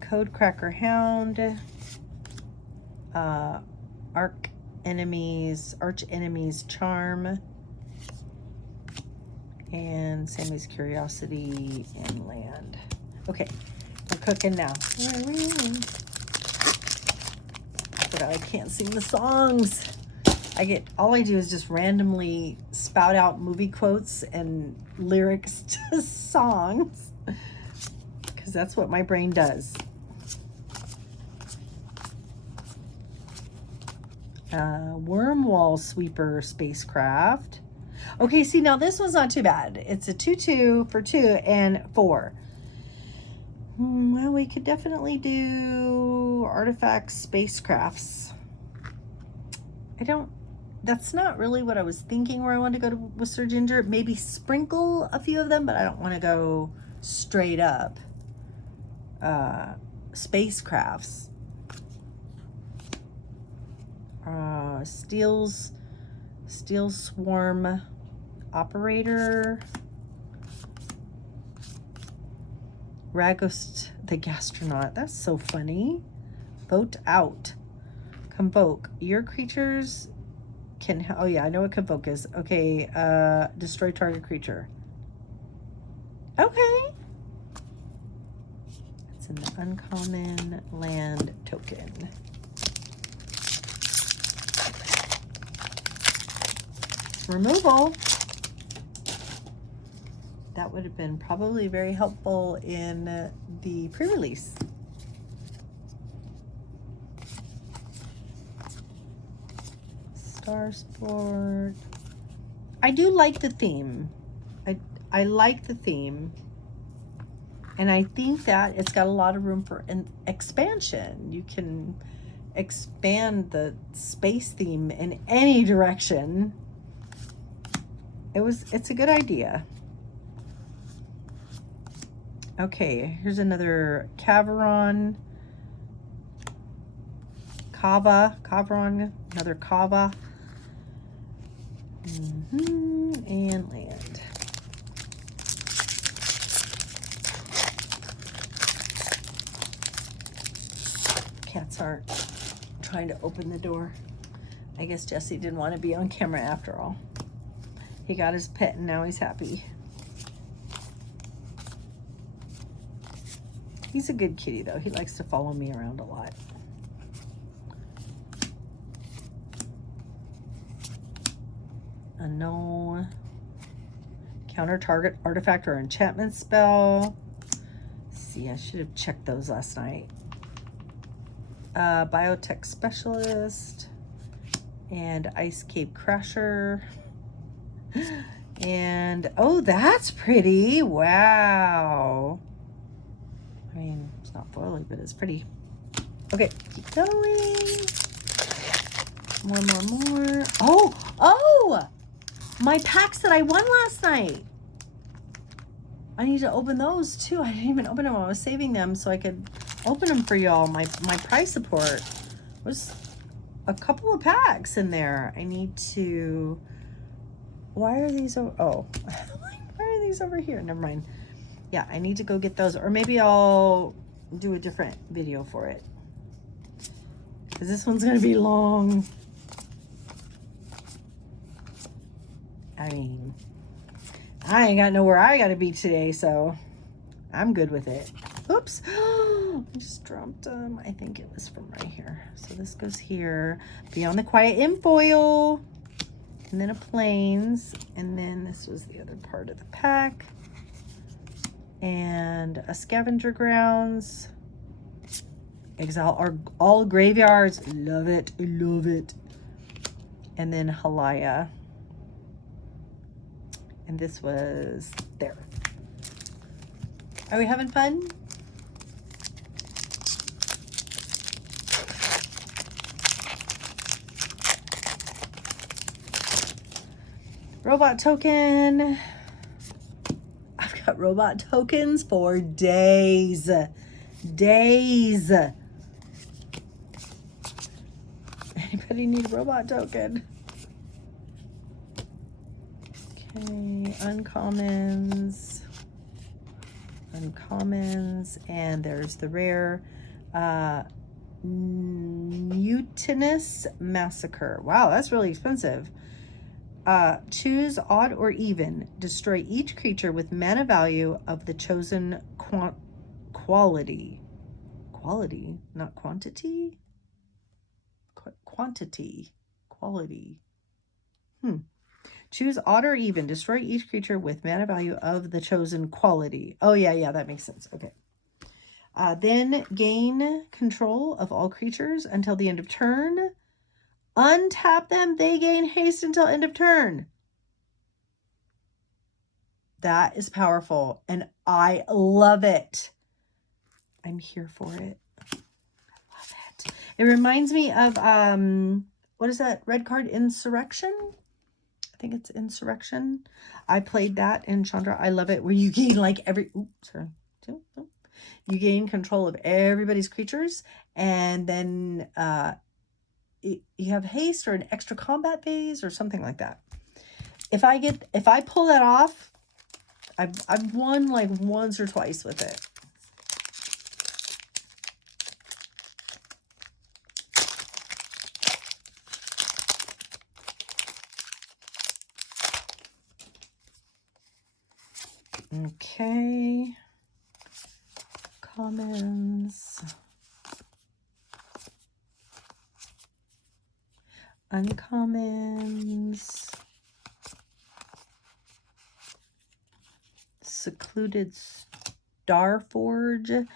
Codecracker Hound. Arch Enemies Charm. And Sammy's Curiosity and Land. Okay, we're cooking now. But I can't sing the songs. All I do is just randomly spout out movie quotes and lyrics to songs, because that's what my brain does. Wormwall Sweeper spacecraft. Okay, see, now this one's not too bad. It's a 2/2 for 2 and 4. Well, we could definitely do artifact spacecrafts. That's not really what I was thinking where I want to go to with Sir Ginger. Maybe sprinkle a few of them, but I don't want to go straight up spacecrafts. Steel Swarm Operator. Ragos the Gastronaut. That's so funny. Vote out. Convoke. Your creatures can... Oh, yeah, I know what Convoke is. Okay, destroy target creature. Okay. It's an uncommon land token. Removal. That would have been probably very helpful in the pre-release. Star Sport. I do like the theme. I like the theme. And I think that it's got a lot of room for an expansion. You can expand the space theme in any direction. It's a good idea. Okay, here's another Caveron. Caveron, another Kava. And land. Cats aren't trying to open the door. I guess Jesse didn't want to be on camera after all. He got his pet and now he's happy. He's a good kitty though. He likes to follow me around a lot. Unknown. Counter target artifact or enchantment spell. See, I should have checked those last night. Biotech Specialist. And Ice Cave Crasher. And, oh, that's pretty. Wow. I mean, it's not foily, but it's pretty. Okay, keep going. More. Oh! My packs that I won last night. I need to open those too. I didn't even open them. I was saving them so I could open them for y'all. My prize support was a couple of packs in there. I need to... Why are these over... Oh. Why are these over here? Never mind. Yeah, I need to go get those. Or maybe I'll do a different video for it. Because this one's going to be long. I mean, I ain't got nowhere I got to be today, so I'm good with it. Oops. I just dropped them. I think it was from right here. So this goes here. Beyond the Quiet in foil. And then a plains. And then this was the other part of the pack. And a Scavenger Grounds. Exile all graveyards. Love it. Love it. And then Halaya. And this was there. Are we having fun? Robot token. I've got robot tokens for days. Days. Anybody need a robot token? Okay, uncommons, and there's the rare Mutinous Massacre. Wow, that's really expensive. Choose odd or even. Destroy each creature with mana value of the chosen quality. Quality, not quantity? Quality. Choose odd or even. Destroy each creature with mana value of the chosen quality. Oh, yeah, that makes sense. Okay. Then gain control of all creatures until the end of turn. Untap them, they gain haste until end of turn. That is powerful, and I love it. I'm here for it. I love it. It reminds me of, what is that red card? Insurrection? I think it's Insurrection. I played that in Chandra. I love it, where you gain like you gain control of everybody's creatures, and then you have haste or an extra combat phase or something like that. If I pull that off, I've won like once or twice with it. Okay. Commons. Uncommons. Secluded Starforge.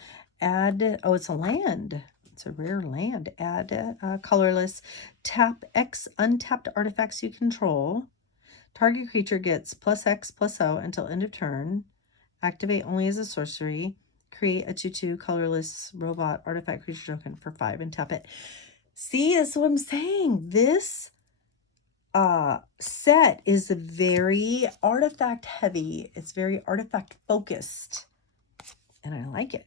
Add, oh, it's a land. It's a rare land. Add colorless. Tap X untapped artifacts you control. Target creature gets +X/+O until end of turn. Activate only as a sorcery. Create a 2/2 colorless robot artifact creature token for 5 and tap it. See, that's what I'm saying. This set is very artifact heavy. It's very artifact focused, and I like it.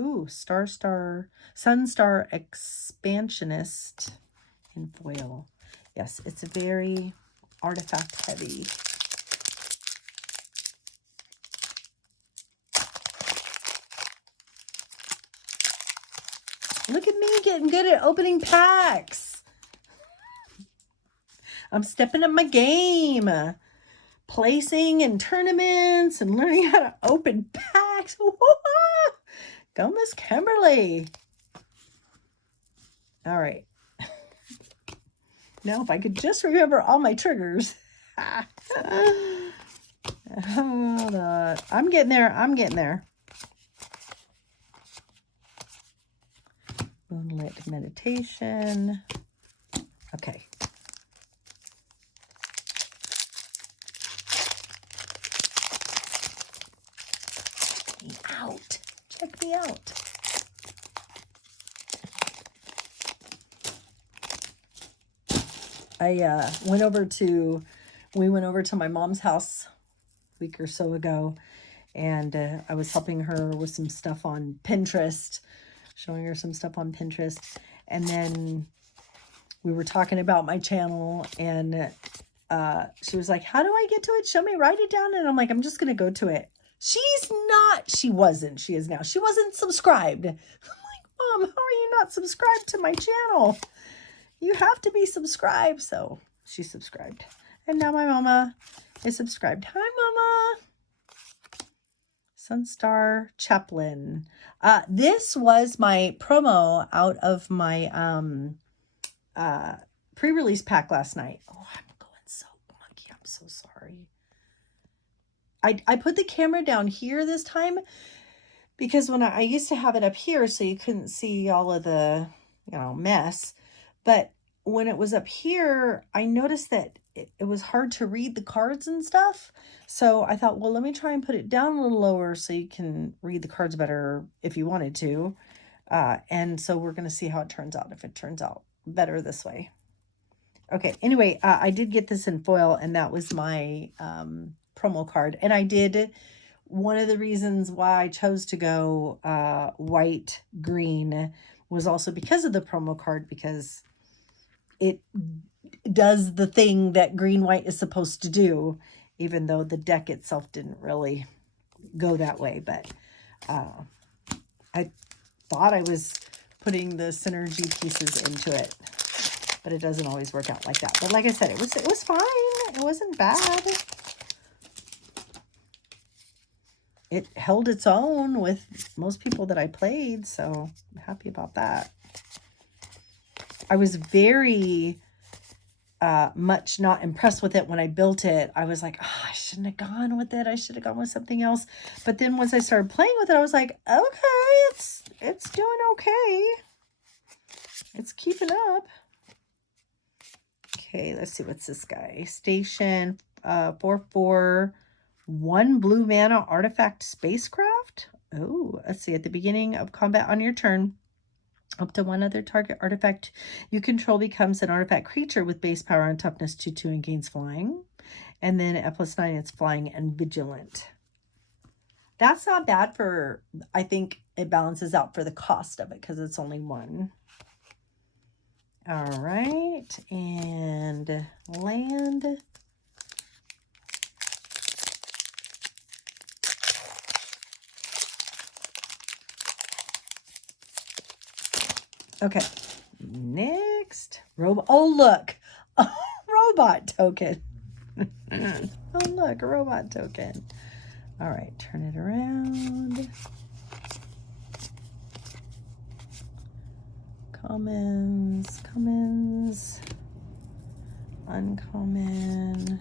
Ooh, Sunstar Expansionist in foil. Yes, it's very artifact heavy. Look at me getting good at opening packs. I'm stepping up my game. Placing in tournaments and learning how to open packs. Go, Miss Kimberly. All right. Now, if I could just remember all my triggers. Hold on. I'm getting there. I'm getting there. Moonlit meditation. Okay. Check me out. Check me out. We went over to my mom's house a week or so ago, and I was helping her with some stuff on Pinterest, showing her some stuff on Pinterest. And then we were talking about my channel, and she was like, how do I get to it? Show me, write it down. And I'm like, I'm just going to go to it. She is now. She wasn't subscribed. I'm like, Mom, how are you not subscribed to my channel? You have to be subscribed. So she subscribed. And now my mama is subscribed. Hi, Mama. Sunstar Chaplain. This was my promo out of my pre-release pack last night. Oh, I'm going so wonky. I'm so sorry. I put the camera down here this time because when I used to have it up here so you couldn't see all of the, mess. But when it was up here, I noticed that it was hard to read the cards and stuff. So I thought, well, let me try and put it down a little lower so you can read the cards better if you wanted to. And so we're going to see how it turns out, if it turns out better this way. Okay, anyway, I did get this in foil, and that was my promo card. And I did, one of the reasons why I chose to go white green was also because of the promo card, because it does the thing that green white is supposed to do, even though the deck itself didn't really go that way. But I thought I was putting the synergy pieces into it, but it doesn't always work out like that. But like I said, it was fine. It wasn't bad. It held its own with most people that I played, so I'm happy about that. I was very much not impressed with it when I built it. I was like, I shouldn't have gone with it. I should have gone with something else. But then once I started playing with it, I was like, okay, it's doing okay. It's keeping up. Okay, let's see. What's this guy? Station 4/4, 1 blue mana artifact spacecraft. Oh, let's see. At the beginning of combat on your turn, up to 1 other target artifact you control becomes an artifact creature with base power and toughness 2/2 and gains flying. And then at +9, it's flying and vigilant. That's not bad for, I think it balances out for the cost of it because it's only 1. All right, and land. Okay, next. Oh, look. Oh, robot token. Oh, look, a robot token. All right, turn it around. Commons, uncommon.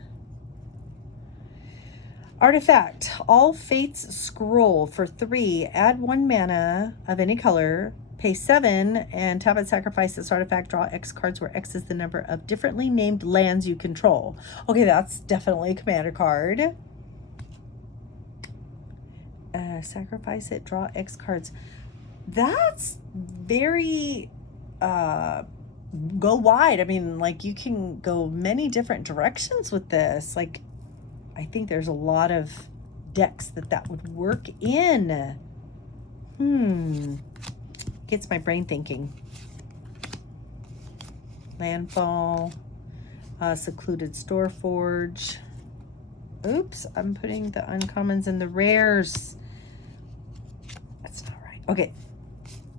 Artifact, All Fates Scroll for 3. Add 1 mana of any color. Pay 7 and tap and sacrifice this artifact. Draw X cards where X is the number of differently named lands you control. Okay, that's definitely a commander card. Sacrifice it, draw X cards. That's very go wide. I mean, like, you can go many different directions with this. Like, I think there's a lot of decks that would work in. Gets my brain thinking. Landfall, Secluded Storeforge. Oops, I'm putting the uncommons in the rares. That's not right. Okay,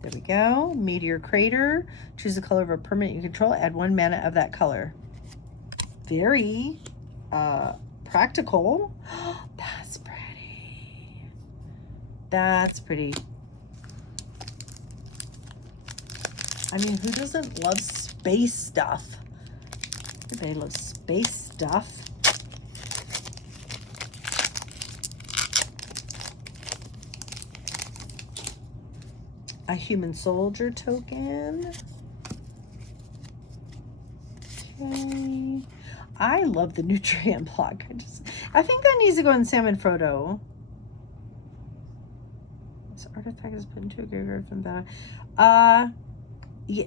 there we go. Meteor Crater. Choose the color of a permanent you control. Add 1 mana of that color. Very practical. That's pretty. That's pretty. I mean, who doesn't love space stuff? Everybody loves space stuff. A human soldier token. Okay. I love the nutrient block. I think that needs to go in Salmon Frodo. This artifact is put into a graveyard from battle. Yeah,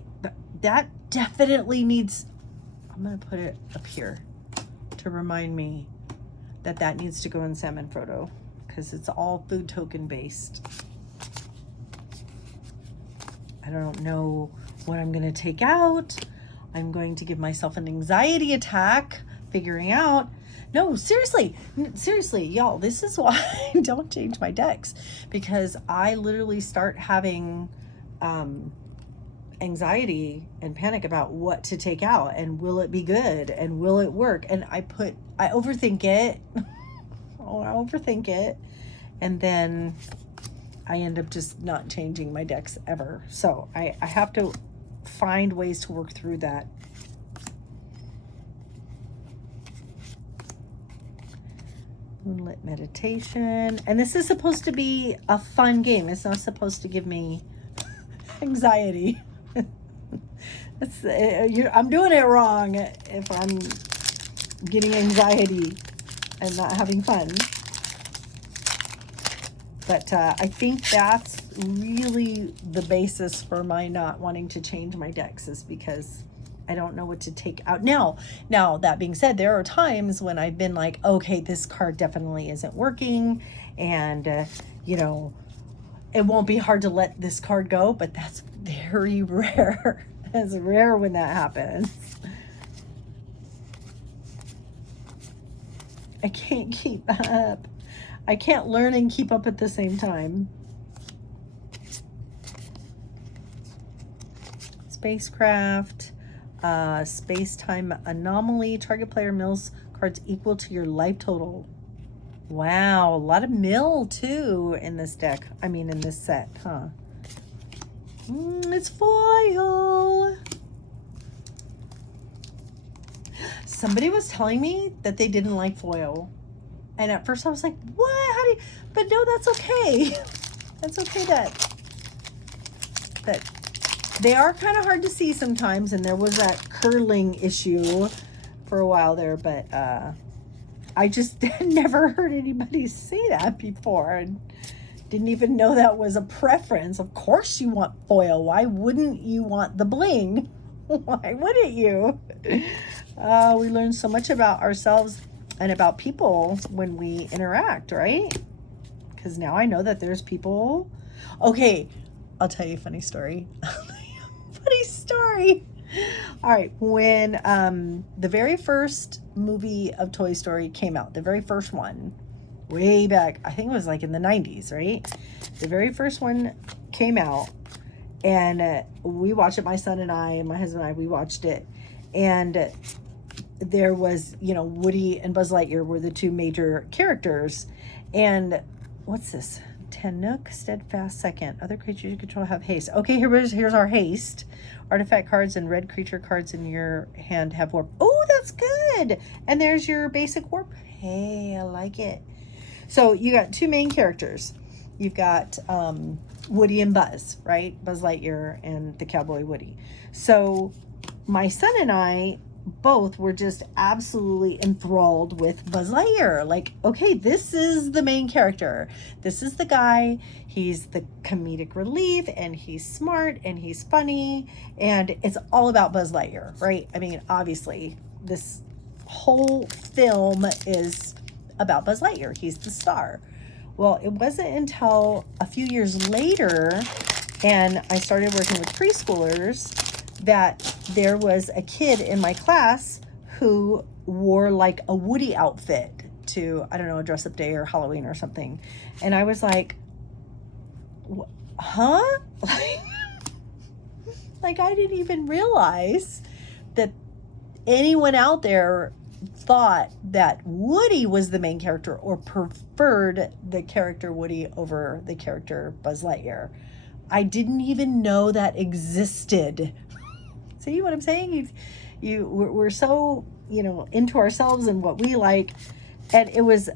that definitely needs. I'm gonna put it up here to remind me that needs to go in Salmon Frodo because it's all food token based. I don't know what I'm going to take out. I'm going to give myself an anxiety attack figuring out. No, seriously, y'all, this is why I don't change my decks, because I literally start having anxiety and panic about what to take out and will it be good and will it work. And I overthink it. Oh, I overthink it. And then I end up just not changing my decks ever. So I have to find ways to work through that. Moonlit Meditation. And this is supposed to be a fun game. It's not supposed to give me anxiety. I'm doing it wrong if I'm getting anxiety and not having fun. But I think that's really the basis for my not wanting to change my decks, is because I don't know what to take out. Now, that being said, there are times when I've been like, okay, this card definitely isn't working. And, it won't be hard to let this card go, but that's very rare. It's rare when that happens. I can't keep up. I can't learn and keep up at the same time. Spacecraft, space-time anomaly. Target player mills cards equal to your life total. Wow, a lot of mill too in this deck. I mean, in this set, huh? It's foil. Somebody was telling me that they didn't like foil. And at first I was like, what? How do you? But no, that's okay. That's okay that they are kind of hard to see sometimes. And there was that curling issue for a while there, but I just never heard anybody say that before, and didn't even know that was a preference. Of course you want foil. Why wouldn't you want the bling? Why wouldn't you? We learn so much about ourselves and about people when we interact, right? Because now I know that there's people. Okay, I'll tell you a funny story. Funny story. All right, when the very first movie of Toy Story came out, the very first one, way back, I think it was like in the 90s, right? The very first one came out, and we watched it, my son and I, and my husband and I, we watched it, and there was, you know, Woody and Buzz Lightyear were the two major characters, and what's this? Tanook, steadfast second. Other creatures you control have haste. Okay, here's our haste. Artifact cards and red creature cards in your hand have warp. Oh, that's good. And there's your basic warp. Hey, I like it. So you got two main characters. You've got Woody and Buzz, right? Buzz Lightyear and the cowboy Woody. So my son and I both were just absolutely enthralled with Buzz Lightyear. Like, okay, this is the main character. This is the guy. He's the comedic relief, and he's smart, and he's funny, and it's all about Buzz Lightyear, right? I mean, obviously, this whole film is about Buzz Lightyear. He's the star. Well, it wasn't until a few years later, and I started working with preschoolers, that there was a kid in my class who wore like a Woody outfit to, I don't know, a dress-up day or Halloween or something. And I was like, huh? Like, I didn't even realize that anyone out there thought that Woody was the main character or preferred the character Woody over the character Buzz Lightyear. I didn't even know that existed. See what I'm saying? We're so, you know, into ourselves and what we like. And it was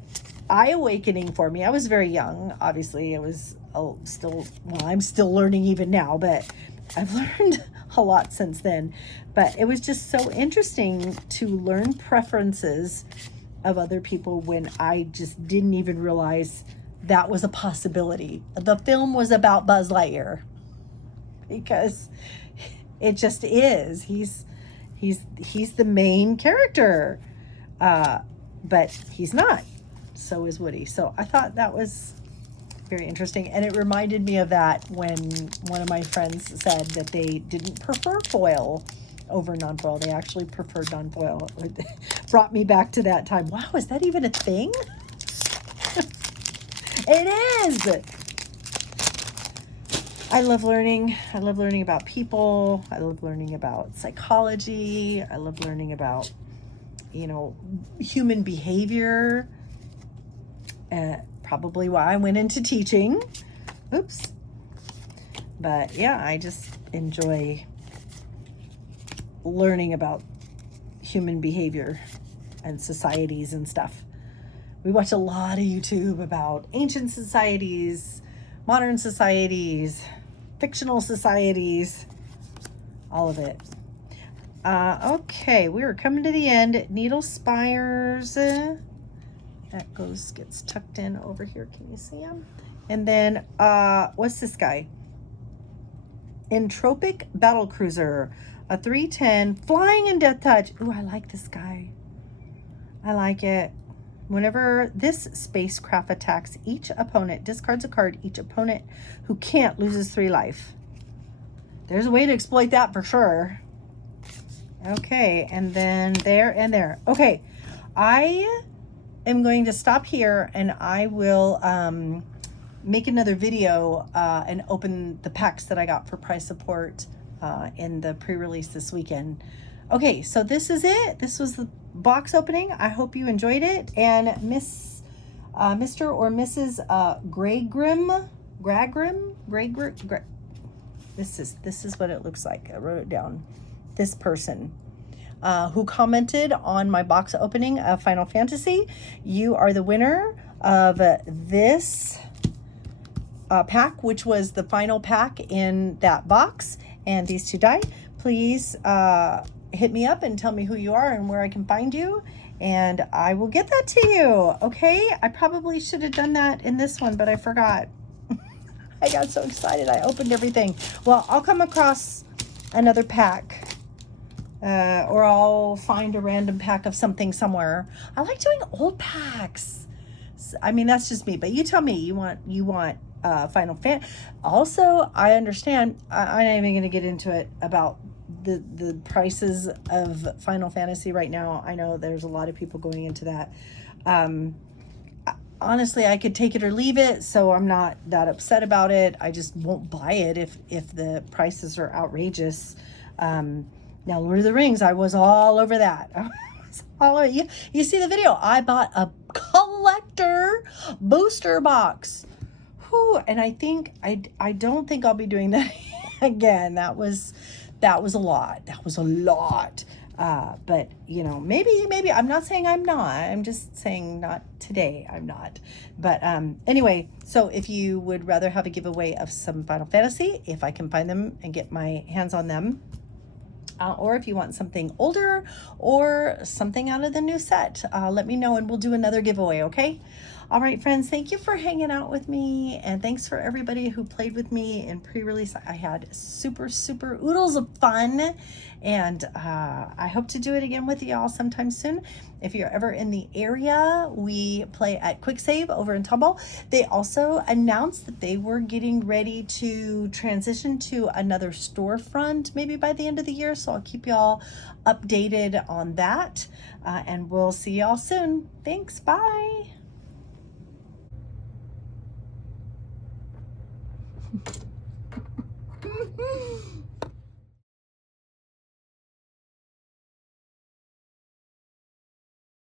eye-awakening for me. I was very young, obviously. It was still, well, I'm still learning even now, but I've learned a lot since then. But it was just so interesting to learn preferences of other people when I just didn't even realize that was a possibility. The film was about Buzz Lightyear because it just is. He's the main character, but he's not. So is Woody. So I thought that was very interesting, and it reminded me of that when one of my friends said that they didn't prefer foil over non-foil. They actually preferred non-foil. It brought me back to that time. Wow, is that even a thing? It is. I love learning. I love learning about people. I love learning about psychology. I love learning about, you know, human behavior. Probably why I went into teaching. Oops. But yeah, I just enjoy learning about human behavior and societies and stuff. We watch a lot of YouTube about ancient societies, modern societies, fictional societies, all of it. Okay, we're coming to the end. Needle spires. That gets tucked in over here. Can you see him? And then, what's this guy? Entropic Battle Cruiser. A 310. Flying in Death Touch. Ooh, I like this guy. I like it. Whenever this spacecraft attacks each opponent, discards a card. Each opponent who can't loses 3 life. There's a way to exploit that for sure. Okay, and then there and there. Okay, I am going to stop here, and I will make another video and open the packs that I got for prize support in the pre-release this weekend. Okay, so this is it. This was the box opening. I hope you enjoyed it. And Mr. or Mrs. Gragrim, this is what it looks like. I wrote it down. This person who commented on my box opening of Final Fantasy. You are the winner of this pack, which was the final pack in that box, and these 2 die. Please hit me up and tell me who you are and where I can find you, and I will get that to you. Okay, I probably should have done that in this one, but I forgot. I got so excited I opened everything. Well, I'll come across another pack, or I'll find a random pack of something somewhere. I like doing old packs. I mean, that's just me, but you tell me. You want Final Fan. Also, I understand. I'm not even going to get into it about the prices of Final Fantasy right now. I know there's a lot of people going into that. Honestly, I could take it or leave it, so I'm not that upset about it. I just won't buy it if the prices are outrageous. Now, Lord of the Rings, I was all over that. I was all over, you see the video. I bought a collector booster box. Whew, and I don't think I'll be doing that again. That was a lot. That was a lot. But you know, maybe I'm not saying I'm not. I'm just saying not today. I'm not. But anyway, so if you would rather have a giveaway of some Final Fantasy, if I can find them and get my hands on them, or if you want something older or something out of the new set, let me know and we'll do another giveaway, okay? All right, friends, thank you for hanging out with me, and thanks for everybody who played with me in pre-release. I had super oodles of fun, and I hope to do it again with y'all sometime soon. If you're ever in the area, we play at Quick Save over in Tomball. They also announced that they were getting ready to transition to another storefront maybe by the end of the year, so I'll keep y'all updated on that, and we'll see y'all soon. Thanks, bye.